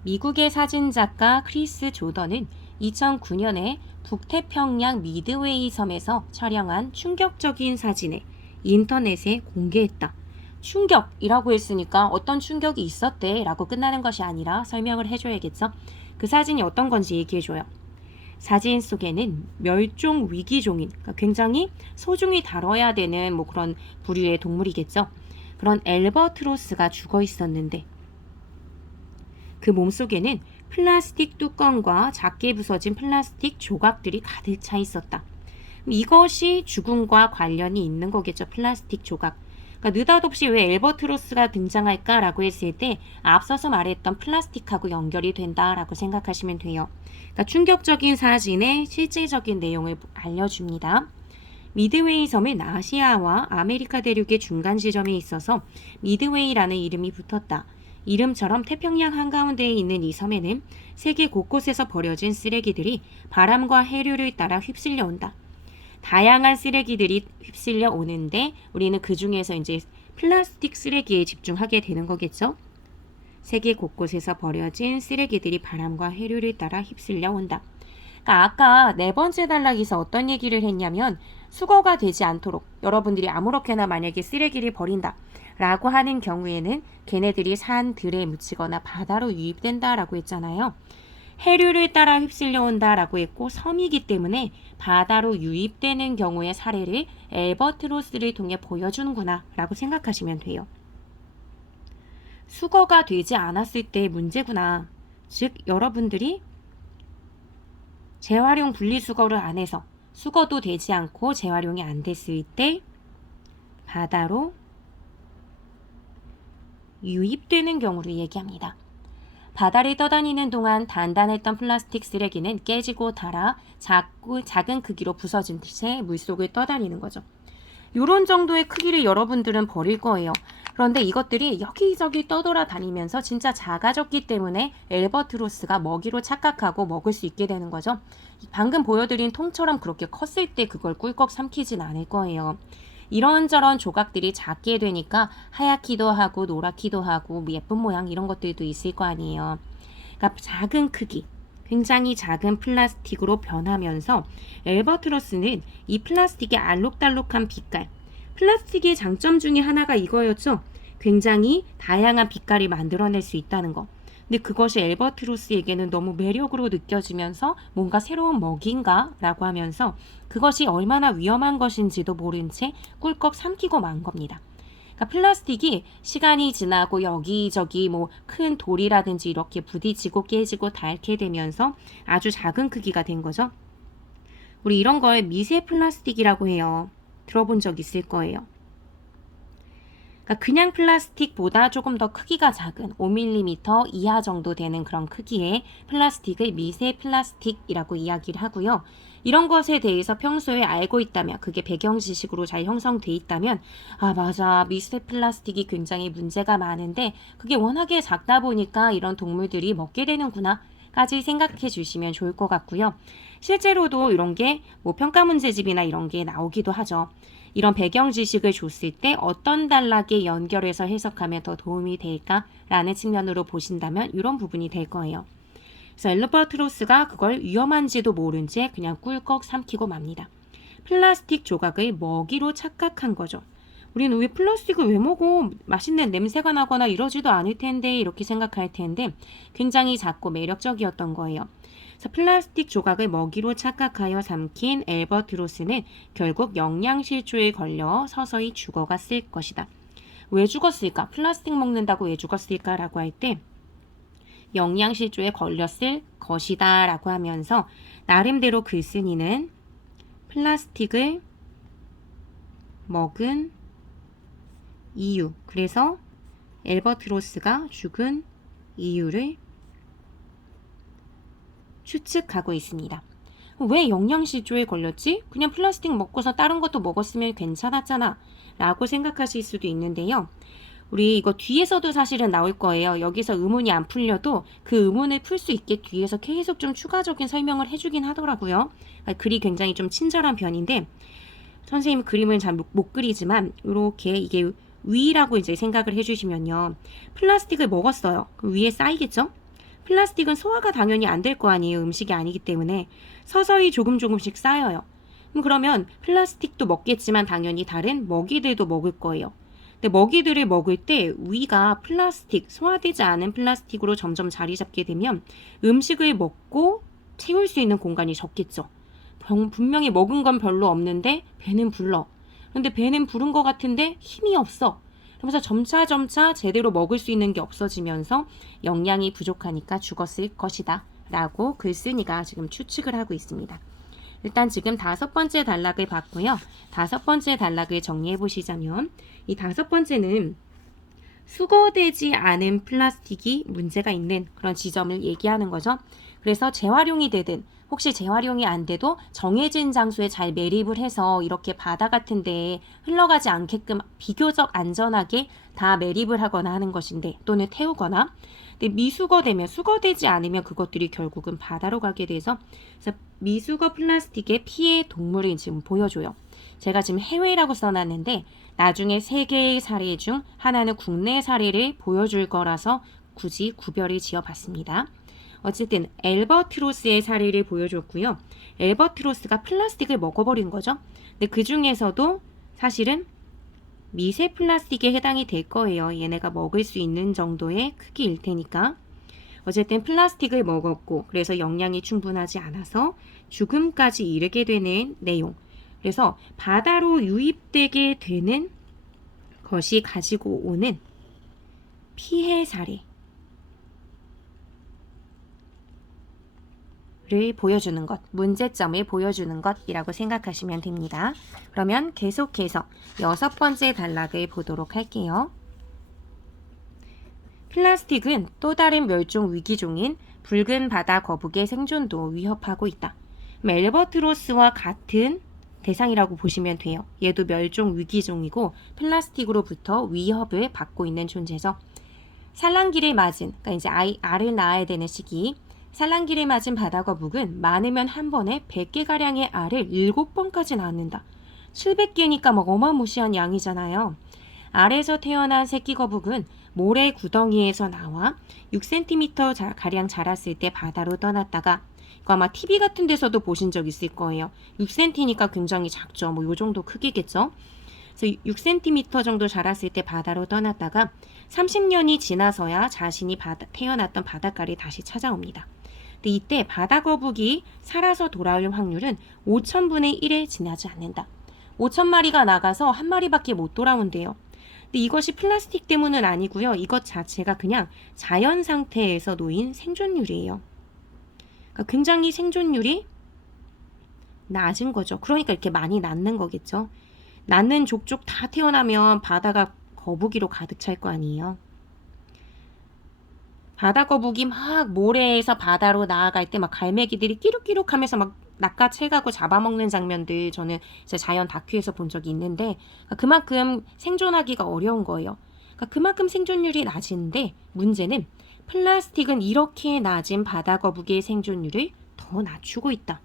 미국의 사진작가 크리스 조던은 2009년에 북태평양 미드웨이 섬에서 촬영한 충격적인 사진을 인터넷에 공개했다. 충격이라고 했으니까 어떤 충격이 있었대 라고 끝나는 것이 아니라 설명을 해줘야겠죠. 그 사진이 어떤 건지 얘기해줘요. 사진 속에는 멸종 위기종인, 그러니까 굉장히 소중히 다뤄야 되는 뭐 그런 부류의 동물이겠죠. 그런 엘버트로스가 죽어 있었는데 그 몸속에는 플라스틱 뚜껑과 작게 부서진 플라스틱 조각들이 가득 차 있었다. 이것이 죽음과 관련이 있는 거겠죠. 플라스틱 조각. 그러니까 느닷없이 왜 엘버트로스가 등장할까라고 했을 때 앞서서 말했던 플라스틱하고 연결이 된다라고 생각하시면 돼요. 그러니까 충격적인 사진의 실제적인 내용을 알려줍니다. 미드웨이 섬은 아시아와 아메리카 대륙의 중간 지점에 있어서 미드웨이라는 이름이 붙었다. 이름처럼 태평양 한가운데에 있는 이 섬에는 세계 곳곳에서 버려진 쓰레기들이 바람과 해류를 따라 휩쓸려 온다. 다양한 쓰레기들이 휩쓸려 오는데 우리는 그 중에서 이제 플라스틱 쓰레기에 집중하게 되는 거겠죠. 세계 곳곳에서 버려진 쓰레기들이 바람과 해류를 따라 휩쓸려 온다. 그러니까 아까 네 번째 단락에서 어떤 얘기를 했냐면 수거가 되지 않도록 여러분들이 아무렇게나 만약에 쓰레기를 버린다 라고 하는 경우에는 걔네들이 산 들에 묻히거나 바다로 유입된다 라고 했잖아요. 해류를 따라 휩쓸려 온다 라고 했고 섬이기 때문에 바다로 유입되는 경우의 사례를 엘버트로스를 통해 보여주는구나 라고 생각하시면 돼요. 수거가 되지 않았을 때의 문제구나. 즉 여러분들이 재활용 분리수거를 안 해서 수거도 되지 않고 재활용이 안 됐을 때 바다로 유입되는 경우를 얘기합니다. 바다를 떠다니는 동안 단단했던 플라스틱 쓰레기는 깨지고 닳아 작은 크기로 부서진 채 물속을 떠다니는 거죠. 이런 정도의 크기를 여러분들은 버릴 거예요. 그런데 이것들이 여기저기 떠돌아다니면서 진짜 작아졌기 때문에 엘버트로스가 먹이로 착각하고 먹을 수 있게 되는 거죠. 방금 보여드린 통처럼 그렇게 컸을 때 그걸 꿀꺽 삼키진 않을 거예요. 이런저런 조각들이 작게 되니까 하얗기도 하고 노랗기도 하고 예쁜 모양 이런 것들도 있을 거 아니에요. 그러니까 작은 크기, 굉장히 작은 플라스틱으로 변하면서 엘버트로스는 이 플라스틱의 알록달록한 빛깔, 플라스틱의 장점 중에 하나가 이거였죠. 굉장히 다양한 빛깔이 만들어낼 수 있다는 거. 근데 그것이 엘버트로스에게는 너무 매력으로 느껴지면서 뭔가 새로운 먹이인가? 라고 하면서 그것이 얼마나 위험한 것인지도 모른 채 꿀꺽 삼키고 만 겁니다. 그러니까 플라스틱이 시간이 지나고 여기저기 뭐 큰 돌이라든지 이렇게 부딪히고 깨지고 닳게 되면서 아주 작은 크기가 된 거죠. 우리 이런 걸 미세 플라스틱이라고 해요. 들어본 적 있을 거예요. 그러니까 그냥 플라스틱보다 조금 더 크기가 작은 5mm 이하 정도 되는 그런 크기의 플라스틱을 미세 플라스틱이라고 이야기를 하고요. 이런 것에 대해서 평소에 알고 있다면 그게 배경 지식으로 잘 형성돼 있다면 아 맞아 미세 플라스틱이 굉장히 문제가 많은데 그게 워낙에 작다 보니까 이런 동물들이 먹게 되는구나 까지 생각해 주시면 좋을 것 같고요. 실제로도 이런 게 뭐 평가 문제집이나 이런 게 나오기도 하죠. 이런 배경 지식을 줬을 때 어떤 단락에 연결해서 해석하면 더 도움이 될까라는 측면으로 보신다면 이런 부분이 될 거예요. 그래서 엘버트로스가 그걸 위험한지도 모른 채 그냥 꿀꺽 삼키고 맙니다. 플라스틱 조각을 먹이로 착각한 거죠. 우리는 왜 플라스틱을 왜 먹어? 맛있는 냄새가 나거나 이러지도 않을 텐데 이렇게 생각할 텐데 굉장히 작고 매력적이었던 거예요. 그래서 플라스틱 조각을 먹이로 착각하여 삼킨 엘버트로스는 결국 영양실조에 걸려 서서히 죽어갔을 것이다. 왜 죽었을까? 플라스틱 먹는다고 왜 죽었을까? 라고 할 때 영양실조에 걸렸을 것이다 라고 하면서 나름대로 글쓴이는 플라스틱을 먹은 이유, 그래서 엘버트로스가 죽은 이유를 추측하고 있습니다. 왜 영양실조에 걸렸지? 그냥 플라스틱 먹고서 다른 것도 먹었으면 괜찮았잖아 라고 생각하실 수도 있는데요. 우리 이거 뒤에서도 사실은 나올 거예요. 여기서 의문이 안 풀려도 그 의문을 풀 수 있게 뒤에서 계속 좀 추가적인 설명을 해주긴 하더라고요. 글이 굉장히 좀 친절한 편인데 선생님 그림은 잘 못 그리지만 이렇게 이게 위라고 이제 생각을 해주시면요. 플라스틱을 먹었어요. 그럼 위에 쌓이겠죠? 플라스틱은 소화가 당연히 안 될 거 아니에요. 음식이 아니기 때문에 서서히 조금씩 쌓여요. 그러면 플라스틱도 먹겠지만 당연히 다른 먹이들도 먹을 거예요. 근데 먹이들을 먹을 때 위가 플라스틱, 소화되지 않은 플라스틱으로 점점 자리 잡게 되면 음식을 먹고 채울 수 있는 공간이 적겠죠. 분명히 먹은 건 별로 없는데 배는 불러. 그런데 배는 부른 것 같은데 힘이 없어. 그러면서 점차 제대로 먹을 수 있는 게 없어지면서 영양이 부족하니까 죽었을 것이다 라고 글쓴이가 지금 추측을 하고 있습니다. 일단 지금 5번째 단락을 봤고요. 5번째 단락을 정리해 보시자면 이 5번째는 수거되지 않은 플라스틱이 문제가 있는 그런 지점을 얘기하는 거죠. 그래서 재활용이 되든 혹시 재활용이 안 돼도 정해진 장소에 잘 매립을 해서 이렇게 바다 같은 데에 흘러가지 않게끔 비교적 안전하게 다 매립을 하거나 하는 것인데 또는 태우거나 근데 미수거되면 수거되지 않으면 그것들이 결국은 바다로 가게 돼서 그래서 미수거 플라스틱의 피해 동물을 지금 보여줘요. 제가 지금 해외라고 써놨는데 나중에 3개의 사례 중 하나는 국내 사례를 보여줄 거라서 굳이 구별을 지어봤습니다. 어쨌든 엘버트로스의 사례를 보여줬고요. 엘버트로스가 플라스틱을 먹어버린 거죠. 근데 그 중에서도 사실은 미세 플라스틱에 해당이 될 거예요. 얘네가 먹을 수 있는 정도의 크기일 테니까. 어쨌든 플라스틱을 먹었고 그래서 영양이 충분하지 않아서 죽음까지 이르게 되는 내용. 그래서 바다로 유입되게 되는 것이 가지고 오는 피해 사례. 를 보여주는 것, 문제점을 보여주는 것이라고 생각하시면 됩니다. 그러면 계속해서 6번째 단락을 보도록 할게요. 플라스틱은 또 다른 멸종 위기종인 붉은 바다 거북의 생존도 위협하고 있다. 엘버트로스와 같은 대상이라고 보시면 돼요. 얘도 멸종 위기종이고 플라스틱으로부터 위협을 받고 있는 존재죠. 산란기를 맞은, 그러니까 이제 알을 낳아야 되는 시기, 산란기를 맞은 바다거북은 많으면 한 번에 100개가량의 알을 7번까지 낳는다. 700개니까 막 어마무시한 양이잖아요. 알에서 태어난 새끼 거북은 모래 구덩이에서 나와 6cm 가량 자랐을 때 바다로 떠났다가 이거 아마 TV 같은 데서도 보신 적 있을 거예요. 6cm니까 굉장히 작죠. 뭐 요 정도 크기겠죠. 그래서 6cm 정도 자랐을 때 바다로 떠났다가 30년이 지나서야 자신이 태어났던 바닷가를 다시 찾아옵니다. 근데 이때 바다거북이 살아서 돌아올 확률은 5,000분의 1에 지나지 않는다. 5,000마리가 나가서 한 마리밖에 못 돌아온대요. 근데 이것이 플라스틱 때문은 아니고요. 이것 자체가 그냥 자연 상태에서 놓인 생존율이에요. 그러니까 굉장히 생존율이 낮은 거죠. 그러니까 이렇게 많이 낳는 거겠죠. 낳는 족족 다 태어나면 바다가 거북이로 가득 찰 거 아니에요. 바다 거북이 막 모래에서 바다로 나아갈 때 막 갈매기들이 끼룩끼룩 하면서 막 낚아채가고 잡아먹는 장면들 저는 이제 자연 다큐에서 본 적이 있는데 그만큼 생존하기가 어려운 거예요. 그만큼 생존율이 낮은데 문제는 플라스틱은 이렇게 낮은 바다 거북이의 생존율을 더 낮추고 있다.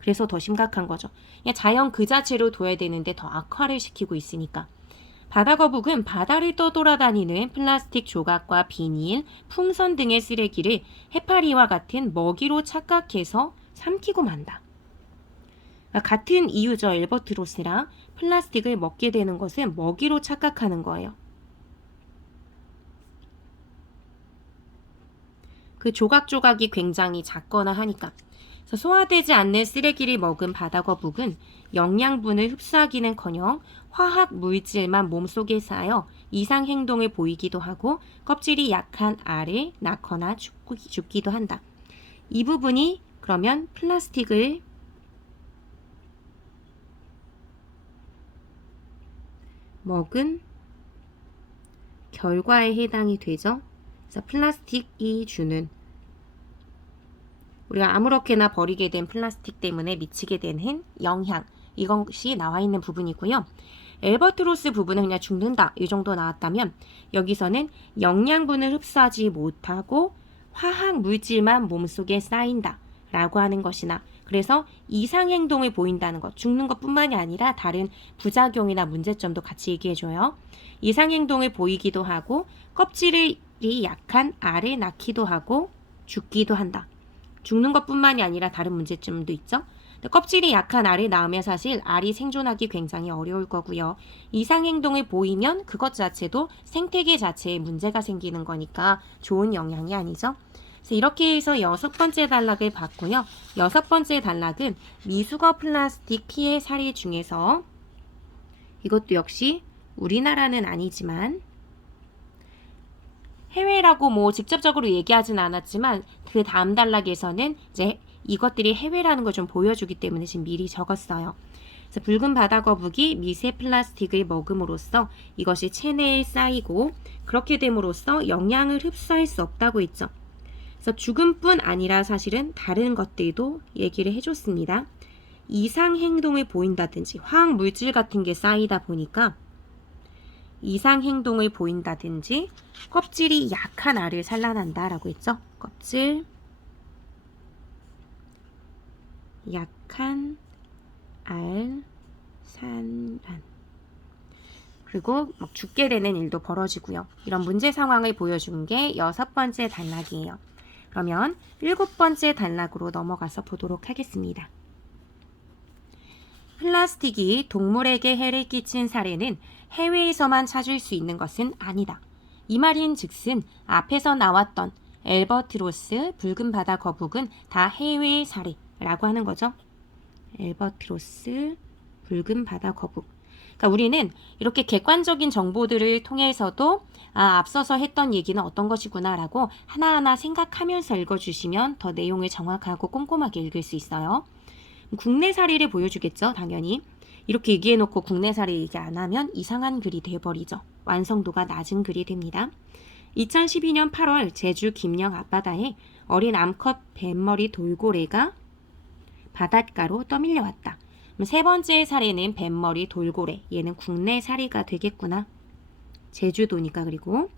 그래서 더 심각한 거죠. 그냥 자연 그 자체로 둬야 되는데 더 악화를 시키고 있으니까. 바다거북은 바다를 떠돌아다니는 플라스틱 조각과 비닐, 풍선 등의 쓰레기를 해파리와 같은 먹이로 착각해서 삼키고 만다. 같은 이유죠. 엘버트로스랑 플라스틱을 먹게 되는 것은 먹이로 착각하는 거예요. 그 조각조각이 굉장히 작거나 하니까. 그래서 소화되지 않는 쓰레기를 먹은 바다거북은 영양분을 흡수하기는커녕 화학 물질만 몸속에 쌓여 이상 행동을 보이기도 하고 껍질이 약한 알을 낳거나 죽기도 한다. 이 부분이 그러면 플라스틱을 먹은 결과에 해당이 되죠. 그래서 플라스틱이 주는 우리가 아무렇게나 버리게 된 플라스틱 때문에 미치게 되는 영향, 이것이 나와 있는 부분이고요. 엘버트로스 부분은 그냥 죽는다 이 정도 나왔다면 여기서는 영양분을 흡수하지 못하고 화학 물질만 몸속에 쌓인다 라고 하는 것이나, 그래서 이상 행동을 보인다는 것, 죽는 것뿐만이 아니라 다른 부작용이나 문제점도 같이 얘기해줘요. 이상 행동을 보이기도 하고 껍질이 약한 알을 낳기도 하고 죽기도 한다. 죽는 것뿐만이 아니라 다른 문제점도 있죠. 껍질이 약한 알을 낳으면 사실 알이 생존하기 굉장히 어려울 거고요. 이상 행동을 보이면 그것 자체도 생태계 자체에 문제가 생기는 거니까 좋은 영향이 아니죠. 그래서 이렇게 해서 6번째 단락을 봤고요. 6번째 단락은 미수거 플라스틱 피해 사례 중에서 이것도 역시 우리나라는 아니지만 해외라고 뭐 직접적으로 얘기하진 않았지만 그 다음 단락에서는 이제 이것들이 해외라는 걸 좀 보여주기 때문에 지금 미리 적었어요. 그래서 붉은 바다 거북이 미세 플라스틱을 먹음으로써 이것이 체내에 쌓이고 그렇게 됨으로써 영양을 흡수할 수 없다고 했죠. 그래서 죽음뿐 아니라 사실은 다른 것들도 얘기를 해줬습니다. 이상 행동을 보인다든지 화학 물질 같은 게 쌓이다 보니까 이상 행동을 보인다든지 껍질이 약한 알을 산란한다 라고 했죠. 껍질 약한 알 산란, 그리고 막 죽게 되는 일도 벌어지고요. 이런 문제 상황을 보여준 게 6번째 단락이에요. 그러면 7번째 단락으로 넘어가서 보도록 하겠습니다. 플라스틱이 동물에게 해를 끼친 사례는 해외에서만 찾을 수 있는 것은 아니다. 이 말인 즉슨 앞에서 나왔던 엘버트로스, 붉은 바다 거북은 다 해외의 사례라고 하는 거죠. 엘버트로스, 붉은 바다 거북. 그러니까 우리는 이렇게 객관적인 정보들을 통해서도 앞서서 했던 얘기는 어떤 것이구나 라고 하나하나 생각하면서 읽어주시면 더 내용을 정확하고 꼼꼼하게 읽을 수 있어요. 국내 사례를 보여주겠죠, 당연히. 이렇게 얘기해놓고 국내 사례 얘기 안 하면 이상한 글이 돼버리죠. 완성도가 낮은 글이 됩니다. 2012년 8월 제주 김영 앞바다에 어린 암컷 뱀머리 돌고래가 바닷가로 떠밀려왔다. 그럼 세 번째 사례는 뱀머리 돌고래. 얘는 국내 사례가 되겠구나. 제주도니까. 그리고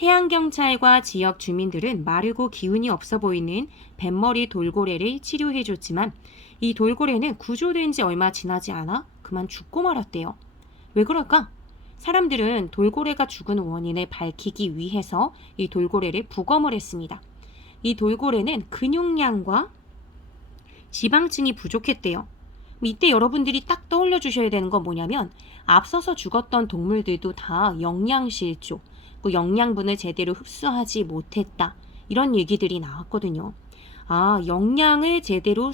해양경찰과 지역 주민들은 마르고 기운이 없어 보이는 뱀머리 돌고래를 치료해줬지만 이 돌고래는 구조된 지 얼마 지나지 않아 그만 죽고 말았대요. 왜 그럴까? 사람들은 돌고래가 죽은 원인을 밝히기 위해서 이 돌고래를 부검을 했습니다. 이 돌고래는 근육량과 지방층이 부족했대요. 이때 여러분들이 딱 떠올려 주셔야 되는 건 뭐냐면 앞서서 죽었던 동물들도 다 영양실조, 그 영양분을 제대로 흡수하지 못했다. 이런 얘기들이 나왔거든요. 영양을 제대로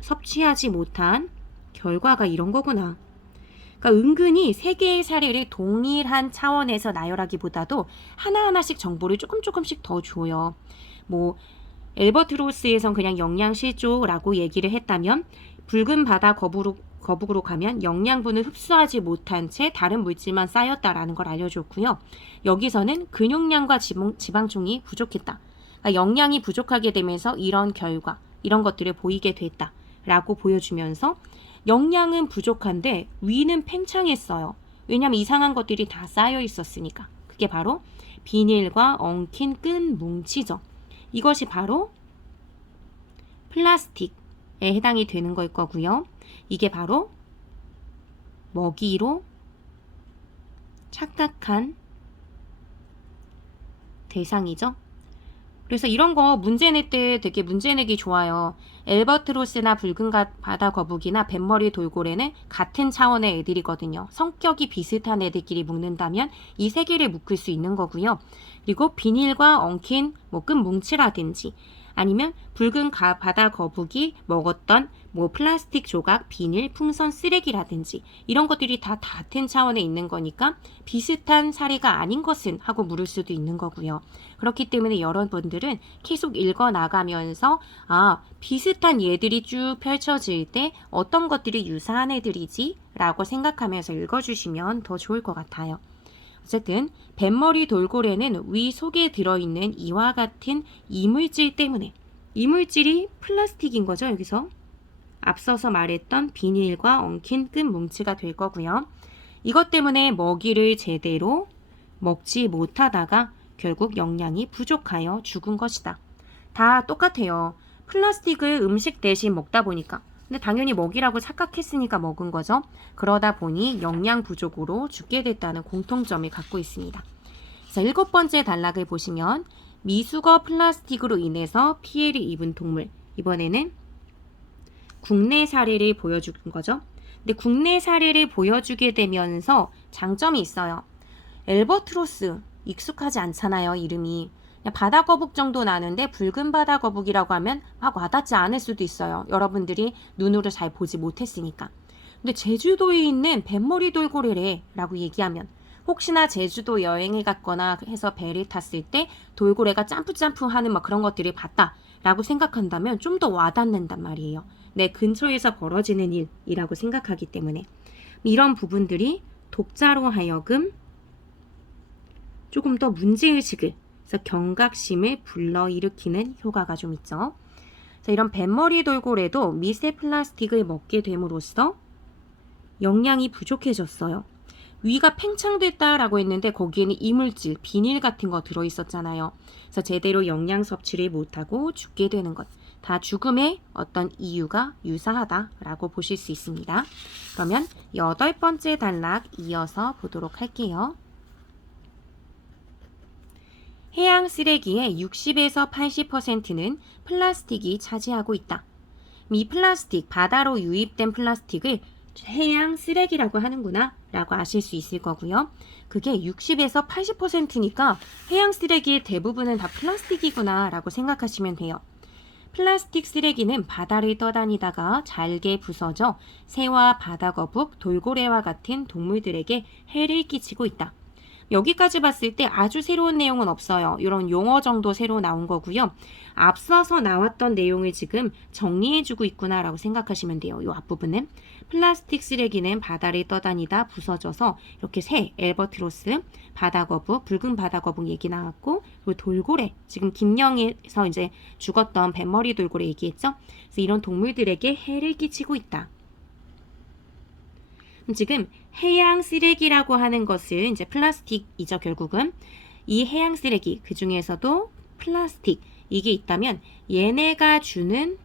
섭취하지 못한 결과가 이런 거구나. 그러니까 은근히 세 개의 사례를 동일한 차원에서 나열하기보다도 하나하나씩 정보를 조금씩 더 줘요. 뭐 엘버트로스에선 그냥 영양실조라고 얘기를 했다면 붉은 바다 거북으로 가면 영양분을 흡수하지 못한 채 다른 물질만 쌓였다라는 걸 알려줬고요. 여기서는 근육량과 지방층이 부족했다. 그러니까 영양이 부족하게 되면서 이런 결과, 이런 것들을 보이게 됐다라고 보여주면서 영양은 부족한데 위는 팽창했어요. 왜냐하면 이상한 것들이 다 쌓여 있었으니까. 그게 바로 비닐과 엉킨 끈 뭉치죠. 이것이 바로 플라스틱에 해당이 되는 걸 거고요. 이게 바로 먹이로 착각한 대상이죠. 그래서 이런 거 문제 낼 때 되게 문제 내기 좋아요. 엘버트로스나 붉은 바다 거북이나 뱀머리 돌고래는 같은 차원의 애들이거든요. 성격이 비슷한 애들끼리 묶는다면 이 세 개를 묶을 수 있는 거고요. 그리고 비닐과 엉킨 끈 뭉치라든지 아니면 붉은 바다 거북이 먹었던 플라스틱 조각, 비닐, 풍선, 쓰레기라든지 이런 것들이 다 같은 차원에 있는 거니까 비슷한 사례가 아닌 것은 하고 물을 수도 있는 거고요. 그렇기 때문에 여러분들은 계속 읽어나가면서 비슷한 예들이 쭉 펼쳐질 때 어떤 것들이 유사한 애들이지? 라고 생각하면서 읽어주시면 더 좋을 것 같아요. 어쨌든 뱀머리 돌고래는 위 속에 들어있는 이와 같은 이물질 때문에 이물질이 플라스틱인 거죠, 여기서. 앞서서 말했던 비닐과 엉킨 끝 뭉치가 될 거고요. 이것 때문에 먹이를 제대로 먹지 못하다가 결국 영양이 부족하여 죽은 것이다. 다 똑같아요. 플라스틱을 음식 대신 먹다 보니까. 근데 당연히 먹이라고 착각했으니까 먹은 거죠. 그러다 보니 영양 부족으로 죽게 됐다는 공통점을 갖고 있습니다. 그래서 7번째 단락을 보시면 미수거 플라스틱으로 인해서 피해를 입은 동물. 이번에는 국내 사례를 보여준 거죠. 근데 국내 사례를 보여주게 되면서 장점이 있어요. 엘버트로스 익숙하지 않잖아요, 이름이. 그냥 바다거북 정도 나는데 붉은 바다거북이라고 하면 막 와닿지 않을 수도 있어요. 여러분들이 눈으로 잘 보지 못했으니까. 근데 제주도에 있는 뱃머리 돌고래래 라고 얘기하면 혹시나 제주도 여행을 갔거나 해서 배를 탔을 때 돌고래가 점프 하는 막 그런 것들을 봤다 라고 생각한다면 좀 더 와닿는단 말이에요. 내 근처에서 벌어지는 일이라고 생각하기 때문에 이런 부분들이 독자로 하여금 조금 더 문제의식을, 그래서 경각심을 불러일으키는 효과가 좀 있죠. 그래서 이런 뱃머리 돌고래도 미세 플라스틱을 먹게 됨으로써 영양이 부족해졌어요. 위가 팽창됐다라고 했는데 거기에는 이물질, 비닐 같은 거 들어있었잖아요. 그래서 제대로 영양 섭취를 못하고 죽게 되는 것. 다 죽음의 어떤 이유가 유사하다라고 보실 수 있습니다. 그러면 8번째 단락 이어서 보도록 할게요. 해양 쓰레기의 60에서 80%는 플라스틱이 차지하고 있다. 이 플라스틱, 바다로 유입된 플라스틱을 해양 쓰레기라고 하는구나 라고 아실 수 있을 거고요. 그게 60에서 80%니까 해양 쓰레기의 대부분은 다 플라스틱이구나 라고 생각하시면 돼요. 플라스틱 쓰레기는 바다를 떠다니다가 잘게 부서져 새와 바다거북, 돌고래와 같은 동물들에게 해를 끼치고 있다. 여기까지 봤을 때 아주 새로운 내용은 없어요. 이런 용어 정도 새로 나온 거고요. 앞서서 나왔던 내용을 지금 정리해주고 있구나라고 생각하시면 돼요. 이 앞부분은 플라스틱 쓰레기는 바다를 떠다니다 부서져서 이렇게 새, 엘버트로스, 바다거북, 붉은 바다거북 얘기 나왔고 그리고 돌고래, 지금 김영에서 이제 죽었던 뱃머리 돌고래 얘기했죠. 그래서 이런 동물들에게 해를 끼치고 있다. 지금 해양 쓰레기라고 하는 것은 이제 플라스틱이죠, 결국은. 이 해양 쓰레기, 그 중에서도 플라스틱, 이게 있다면 얘네가 주는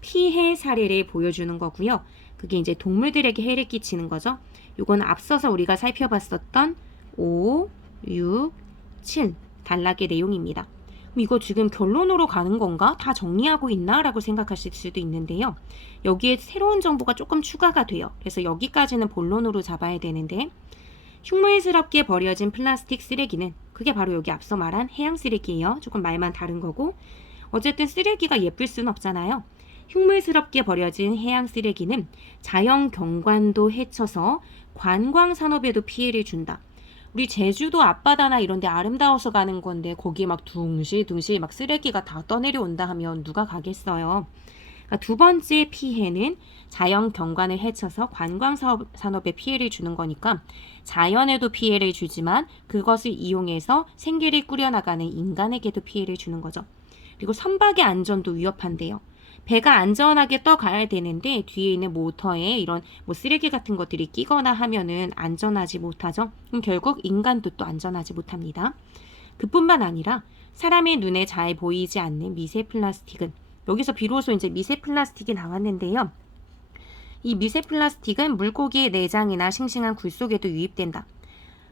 피해 사례를 보여주는 거고요. 그게 이제 동물들에게 해를 끼치는 거죠. 이건 앞서서 우리가 살펴봤었던 5, 6, 7 단락의 내용입니다. 그럼 이거 지금 결론으로 가는 건가? 다 정리하고 있나? 라고 생각하실 수도 있는데요. 여기에 새로운 정보가 조금 추가가 돼요. 그래서 여기까지는 본론으로 잡아야 되는데 흉물스럽게 버려진 플라스틱 쓰레기는 그게 바로 여기 앞서 말한 해양 쓰레기예요. 조금 말만 다른 거고 어쨌든 쓰레기가 예쁠 수는 없잖아요. 흉물스럽게 버려진 해양 쓰레기는 자연 경관도 해쳐서 관광 산업에도 피해를 준다. 우리 제주도 앞바다나 이런 데 아름다워서 가는 건데 거기에 막 둥실둥실 막 쓰레기가 다 떠내려온다 하면 누가 가겠어요. 그러니까 두 번째 피해는 자연 경관을 해쳐서 관광 산업에 피해를 주는 거니까 자연에도 피해를 주지만 그것을 이용해서 생계를 꾸려나가는 인간에게도 피해를 주는 거죠. 그리고 선박의 안전도 위협한데요. 배가 안전하게 떠가야 되는데 뒤에 있는 모터에 이런 뭐 쓰레기 같은 것들이 끼거나 하면은 안전하지 못하죠. 그럼 결국 인간도 또 안전하지 못합니다. 그뿐만 아니라 사람의 눈에 잘 보이지 않는 미세 플라스틱은 여기서 비로소 이제 미세 플라스틱이 나왔는데요. 이 미세 플라스틱은 물고기의 내장이나 싱싱한 굴 속에도 유입된다.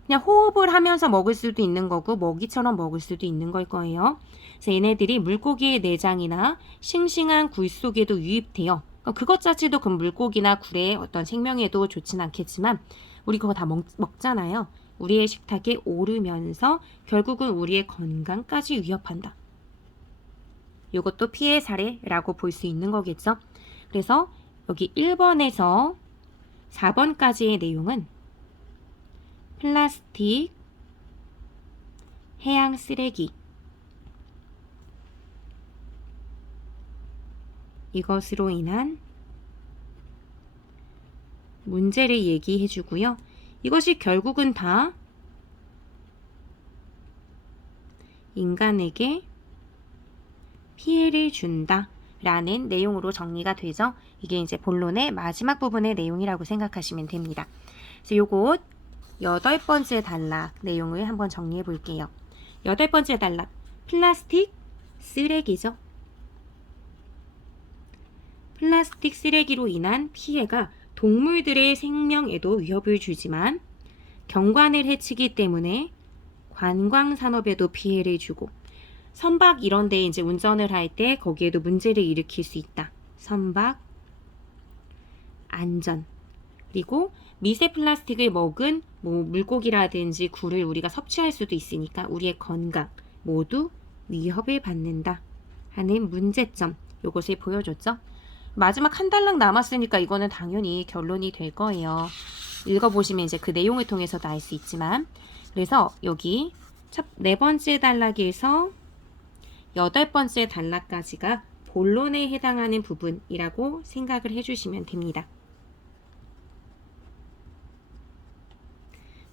그냥 호흡을 하면서 먹을 수도 있는 거고 먹이처럼 먹을 수도 있는 걸 거예요. 그래서 얘네들이 물고기의 내장이나 싱싱한 굴 속에도 유입돼요. 그것 자체도 그 물고기나 굴의 어떤 생명에도 좋진 않겠지만 우리 그거 다 먹잖아요. 우리의 식탁에 오르면서 결국은 우리의 건강까지 위협한다. 이것도 피해 사례라고 볼 수 있는 거겠죠. 그래서 여기 1번에서 4번까지의 내용은 플라스틱, 해양 쓰레기 이것으로 인한 문제를 얘기해 주고요. 이것이 결국은 다 인간에게 피해를 준다 라는 내용으로 정리가 되죠. 이게 이제 본론의 마지막 부분의 내용이라고 생각하시면 됩니다. 그래서 요것 8번째 단락 내용을 한번 정리해 볼게요. 8번째 단락, 플라스틱 쓰레기죠. 플라스틱 쓰레기로 인한 피해가 동물들의 생명에도 위협을 주지만 경관을 해치기 때문에 관광산업에도 피해를 주고 선박 이런 데 이제 운전을 할 때 거기에도 문제를 일으킬 수 있다. 선박 안전. 그리고 미세 플라스틱을 먹은 물고기라든지 굴을 우리가 섭취할 수도 있으니까 우리의 건강 모두 위협을 받는다 하는 문제점, 요것을 보여줬죠. 마지막 한 단락 남았으니까 이거는 당연히 결론이 될 거예요. 읽어보시면 이제 그 내용을 통해서도 알 수 있지만, 그래서 여기 네 번째 단락에서 8번째 단락까지가 본론에 해당하는 부분이라고 생각을 해주시면 됩니다.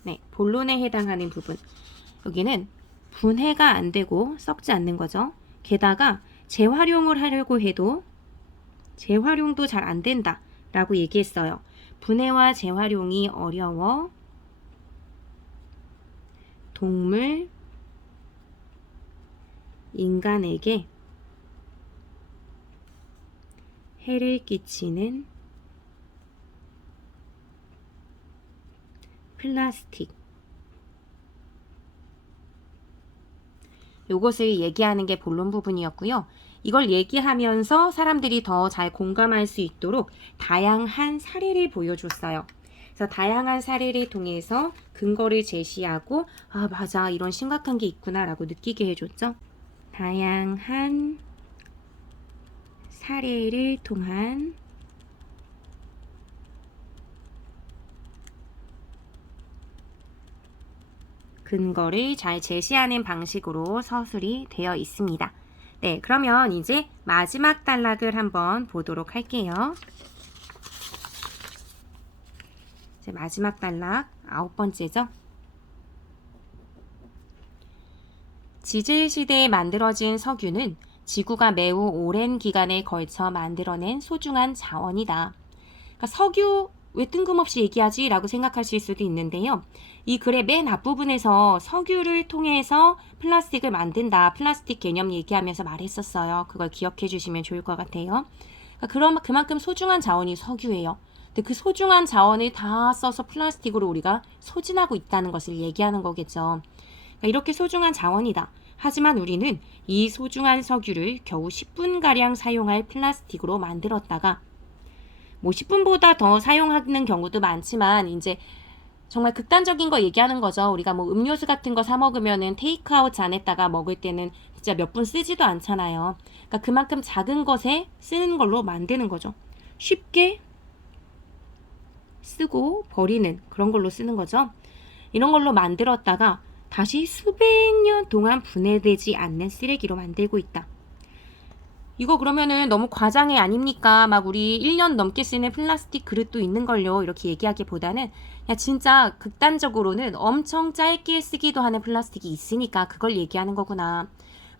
네, 본론에 해당하는 부분. 여기는 분해가 안 되고 썩지 않는 거죠. 게다가 재활용을 하려고 해도 재활용도 잘 안 된다 라고 얘기했어요. 분해와 재활용이 어려워 동물, 인간에게 해를 끼치는 플라스틱. 요것을 얘기하는 게 본론 부분이었고요. 이걸 얘기하면서 사람들이 더 잘 공감할 수 있도록 다양한 사례를 보여줬어요. 그래서 다양한 사례를 통해서 근거를 제시하고 아 맞아 이런 심각한 게 있구나 라고 느끼게 해줬죠. 다양한 사례를 통한 근거를 잘 제시하는 방식으로 서술이 되어 있습니다. 네, 그러면 이제 마지막 단락을 한번 보도록 할게요. 이제 마지막 단락 9번째죠. 지질 시대에 만들어진 석유는 지구가 매우 오랜 기간에 걸쳐 만들어낸 소중한 자원이다. 그러니까 석유 왜 뜬금없이 얘기하지? 라고 생각하실 수도 있는데요. 이 글의 맨 앞부분에서 석유를 통해서 플라스틱을 만든다. 플라스틱 개념 얘기하면서 말했었어요. 그걸 기억해 주시면 좋을 것 같아요. 그러니까 그만큼 소중한 자원이 석유예요. 근데 그 소중한 자원을 다 써서 플라스틱으로 우리가 소진하고 있다는 것을 얘기하는 거겠죠. 그러니까 이렇게 소중한 자원이다. 하지만 우리는 이 소중한 석유를 겨우 10분가량 사용할 플라스틱으로 만들었다가 10분보다 더 사용하는 경우도 많지만 이제 정말 극단적인 거 얘기하는 거죠. 우리가 음료수 같은 거 사 먹으면은 테이크아웃 잔에다가 먹을 때는 진짜 몇 분 쓰지도 않잖아요. 그러니까 그만큼 작은 것에 쓰는 걸로 만드는 거죠. 쉽게 쓰고 버리는 그런 걸로 쓰는 거죠. 이런 걸로 만들었다가 다시 수백 년 동안 분해되지 않는 쓰레기로 만들고 있다. 이거 그러면은 너무 과장해 아닙니까? 우리 1년 넘게 쓰는 플라스틱 그릇도 있는걸요. 이렇게 얘기하기보다는 진짜 극단적으로는 엄청 짧게 쓰기도 하는 플라스틱이 있으니까 그걸 얘기하는 거구나.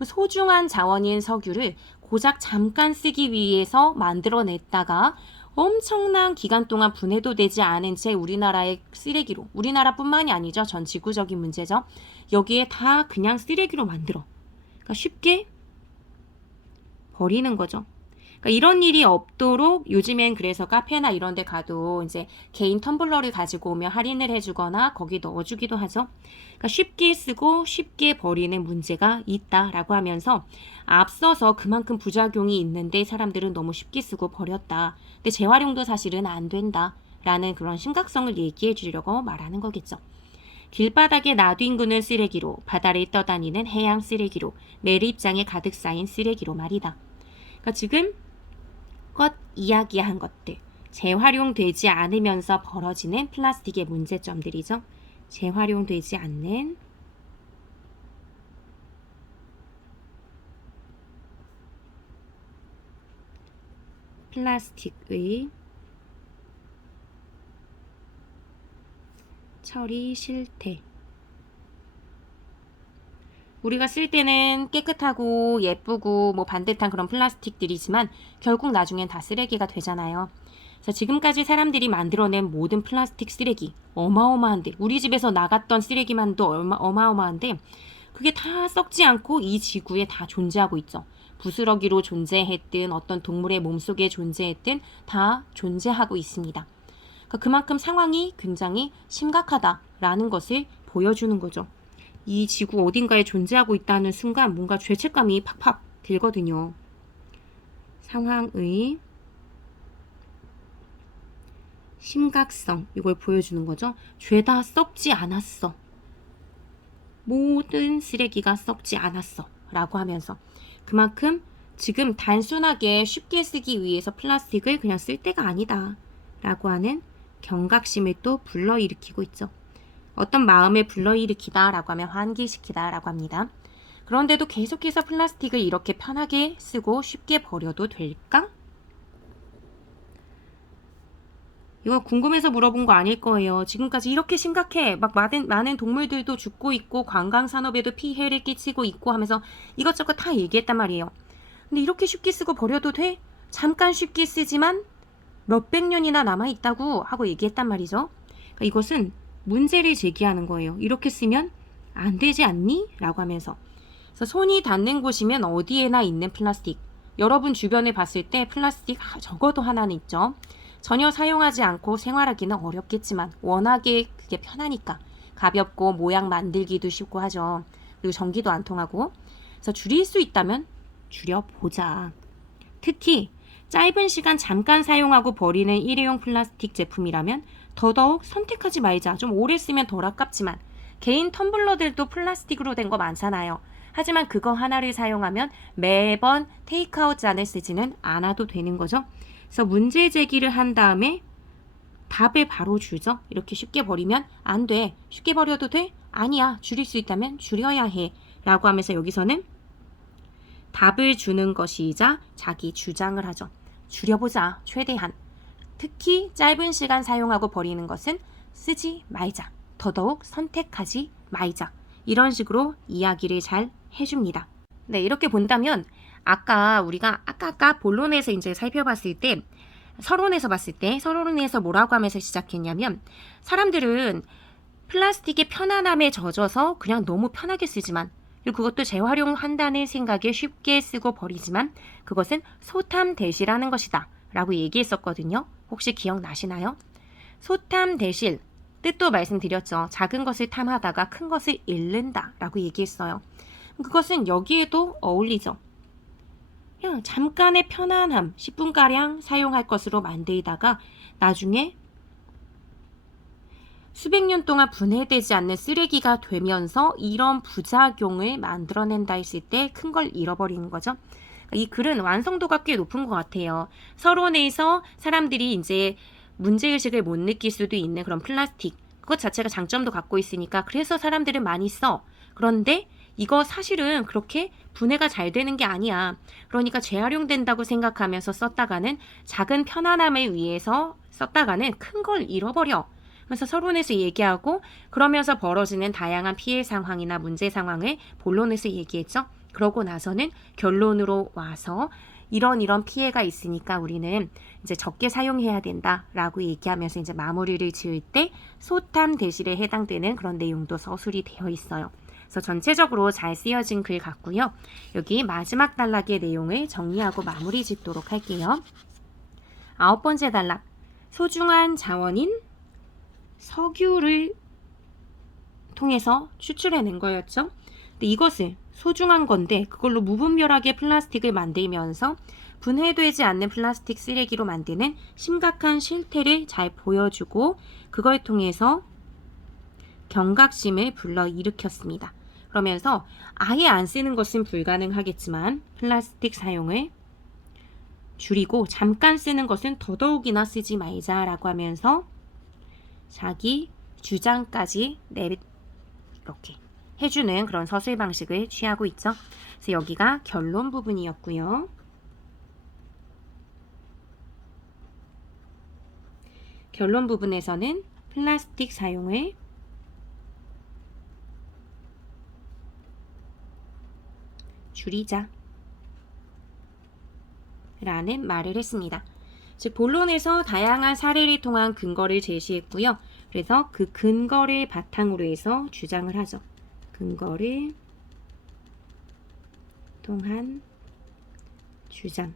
소중한 자원인 석유를 고작 잠깐 쓰기 위해서 만들어냈다가 엄청난 기간 동안 분해도 되지 않은 채 우리나라의 쓰레기로, 우리나라뿐만이 아니죠. 전 지구적인 문제죠. 여기에 다 그냥 쓰레기로 만들어. 그러니까 쉽게 버리는 거죠. 그러니까 이런 일이 없도록 요즘엔 그래서 카페나 이런 데 가도 이제 개인 텀블러를 가지고 오면 할인을 해주거나 거기 넣어주기도 하죠. 그러니까 쉽게 쓰고 쉽게 버리는 문제가 있다라고 하면서 앞서서 그만큼 부작용이 있는데 사람들은 너무 쉽게 쓰고 버렸다. 근데 재활용도 사실은 안 된다라는 그런 심각성을 얘기해 주려고 말하는 거겠죠. 길바닥에 놔둔 쓰레기로, 바다를 떠다니는 해양 쓰레기로, 매립장에 가득 쌓인 쓰레기로 말이다. 그러니까 지금 껏 이야기한 것들, 재활용되지 않으면서 벌어지는 플라스틱의 문제점들이죠. 재활용되지 않는 플라스틱의 처리 실태. 우리가 쓸 때는 깨끗하고 예쁘고 뭐 반듯한 그런 플라스틱들이지만 결국 나중엔 다 쓰레기가 되잖아요. 그래서 지금까지 사람들이 만들어낸 모든 플라스틱 쓰레기 어마어마한데, 우리 집에서 나갔던 쓰레기만도 어마어마한데 그게 다 썩지 않고 이 지구에 다 존재하고 있죠. 부스러기로 존재했든 어떤 동물의 몸속에 존재했든 다 존재하고 있습니다. 그러니까 그만큼 상황이 굉장히 심각하다라는 것을 보여주는 거죠. 이 지구 어딘가에 존재하고 있다는 순간 뭔가 죄책감이 팍팍 들거든요. 상황의 심각성, 이걸 보여주는 거죠. 죄다 썩지 않았어. 모든 쓰레기가 썩지 않았어. 라고 하면서 그만큼 지금 단순하게 쉽게 쓰기 위해서 플라스틱을 그냥 쓸 때가 아니다. 라고 하는 경각심을 또 불러일으키고 있죠. 어떤 마음을 불러일으키다 라고 하면 환기시키다 라고 합니다. 그런데도 계속해서 플라스틱을 이렇게 편하게 쓰고 쉽게 버려도 될까? 이거 궁금해서 물어본 거 아닐 거예요. 지금까지 이렇게 심각해. 막 많은 동물들도 죽고 있고 관광산업에도 피해를 끼치고 있고 하면서 이것저것 다 얘기했단 말이에요. 근데 이렇게 쉽게 쓰고 버려도 돼? 잠깐 쉽게 쓰지만 몇백 년이나 남아있다고 하고 얘기했단 말이죠. 그러니까 이것은 문제를 제기하는 거예요. 이렇게 쓰면 안 되지 않니? 라고 하면서. 그래서 손이 닿는 곳이면 어디에나 있는 플라스틱. 여러분 주변에 봤을 때 플라스틱 적어도 하나는 있죠. 전혀 사용하지 않고 생활하기는 어렵겠지만 워낙에 그게 편하니까 가볍고 모양 만들기도 쉽고 하죠. 그리고 전기도 안 통하고. 그래서 줄일 수 있다면 줄여보자. 특히 짧은 시간 잠깐 사용하고 버리는 일회용 플라스틱 제품이라면 더더욱 선택하지 말자. 좀 오래 쓰면 덜 아깝지만 개인 텀블러들도 플라스틱으로 된 거 많잖아요. 하지만 그거 하나를 사용하면 매번 테이크아웃 잔을 쓰지는 않아도 되는 거죠. 그래서 문제 제기를 한 다음에 답을 바로 주죠. 이렇게 쉽게 버리면 안 돼. 쉽게 버려도 돼? 아니야. 줄일 수 있다면 줄여야 해. 라고 하면서 여기서는 답을 주는 것이자 자기 주장을 하죠. 줄여보자. 최대한. 특히 짧은 시간 사용하고 버리는 것은 쓰지 말자. 더더욱 선택하지 말자. 이런 식으로 이야기를 잘 해줍니다. 네, 이렇게 본다면 우리가 아까 본론에서 이제 살펴봤을 때 서론에서 뭐라고 하면서 시작했냐면 사람들은 플라스틱의 편안함에 젖어서 그냥 너무 편하게 쓰지만 그리고 그것도 재활용한다는 생각에 쉽게 쓰고 버리지만 그것은 소탐대실하는 것이다 라고 얘기했었거든요. 혹시 기억나시나요? 소탐대실 뜻도 말씀드렸죠. 작은 것을 탐하다가 큰 것을 잃는다 라고 얘기했어요. 그것은 여기에도 어울리죠. 그냥 잠깐의 편안함 10분가량 사용할 것으로 만들다가 나중에 수백 년 동안 분해되지 않는 쓰레기가 되면서 이런 부작용을 만들어낸다 했을 때 큰 걸 잃어버리는 거죠. 이 글은 완성도가 꽤 높은 것 같아요. 서론에서 사람들이 이제 문제의식을 못 느낄 수도 있는 그런 플라스틱 그것 자체가 장점도 갖고 있으니까 그래서 사람들은 많이 써. 그런데 이거 사실은 그렇게 분해가 잘 되는 게 아니야. 그러니까 재활용된다고 생각하면서 썼다가는 작은 편안함을 위해서 썼다가는 큰 걸 잃어버려. 그래서 서론에서 얘기하고 그러면서 벌어지는 다양한 피해 상황이나 문제 상황을 본론에서 얘기했죠. 그러고 나서는 결론으로 와서 이런 피해가 있으니까 우리는 이제 적게 사용해야 된다라고 얘기하면서 이제 마무리를 지을 때 소탐 대실에 해당되는 그런 내용도 서술이 되어 있어요. 그래서 전체적으로 잘 쓰여진 글 같고요. 여기 마지막 단락의 내용을 정리하고 마무리 짓도록 할게요. 9번째 단락. 소중한 자원인 석유를 통해서 추출해낸 거였죠. 근데 이것을 소중한 건데 그걸로 무분별하게 플라스틱을 만들면서 분해되지 않는 플라스틱 쓰레기로 만드는 심각한 실태를 잘 보여주고 그걸 통해서 경각심을 불러일으켰습니다. 그러면서 아예 안 쓰는 것은 불가능하겠지만 플라스틱 사용을 줄이고 잠깐 쓰는 것은 더더욱이나 쓰지 말자라고 하면서 자기 주장까지 이렇게 해주는 그런 서술 방식을 취하고 있죠. 그래서 여기가 결론 부분이었고요. 결론 부분에서는 플라스틱 사용을 줄이자 라는 말을 했습니다. 즉 본론에서 다양한 사례를 통한 근거를 제시했고요. 그래서 그 근거를 바탕으로 해서 주장을 하죠. 근거를 통한 주장.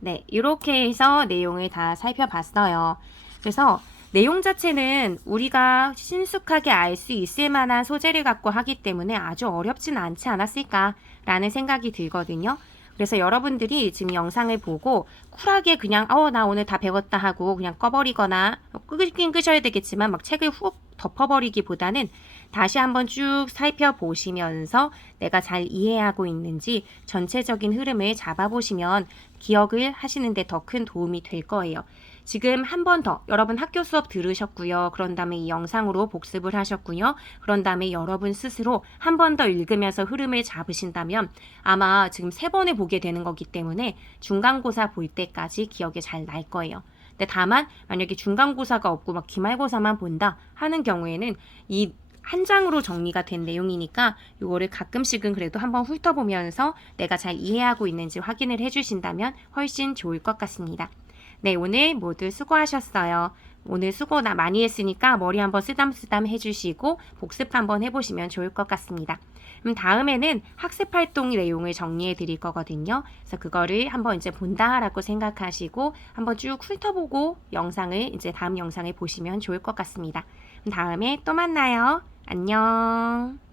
네, 이렇게 해서 내용을 다 살펴봤어요. 그래서 내용 자체는 우리가 신속하게 알 수 있을 만한 소재를 갖고 하기 때문에 아주 어렵진 않지 않았을까라는 생각이 들거든요. 그래서 여러분들이 지금 영상을 보고 쿨하게 그냥 나 오늘 다 배웠다 하고 그냥 꺼버리거나 끄긴 끄셔야 되겠지만 막 책을 훅 덮어버리기보다는 다시 한번 쭉 살펴보시면서 내가 잘 이해하고 있는지 전체적인 흐름을 잡아보시면 기억을 하시는데 더 큰 도움이 될 거예요. 지금 한 번 더 여러분 학교 수업 들으셨고요. 그런 다음에 이 영상으로 복습을 하셨고요. 그런 다음에 여러분 스스로 한 번 더 읽으면서 흐름을 잡으신다면 아마 지금 3번을 보게 되는 거기 때문에 중간고사 볼 때까지 기억에 잘 날 거예요. 근데 다만 만약에 중간고사가 없고 막 기말고사만 본다 하는 경우에는 이 한 장으로 정리가 된 내용이니까 이거를 가끔씩은 그래도 한번 훑어보면서 내가 잘 이해하고 있는지 확인을 해주신다면 훨씬 좋을 것 같습니다. 네, 오늘 모두 수고하셨어요. 오늘 수고 많이 했으니까 머리 한번 쓰담쓰담 해주시고 복습 한번 해보시면 좋을 것 같습니다. 그럼 다음에는 학습활동 내용을 정리해 드릴 거거든요. 그래서 그거를 한번 이제 본다라고 생각하시고 한번 쭉 훑어보고 영상을 이제 다음 영상을 보시면 좋을 것 같습니다. 그럼 다음에 또 만나요. 안녕.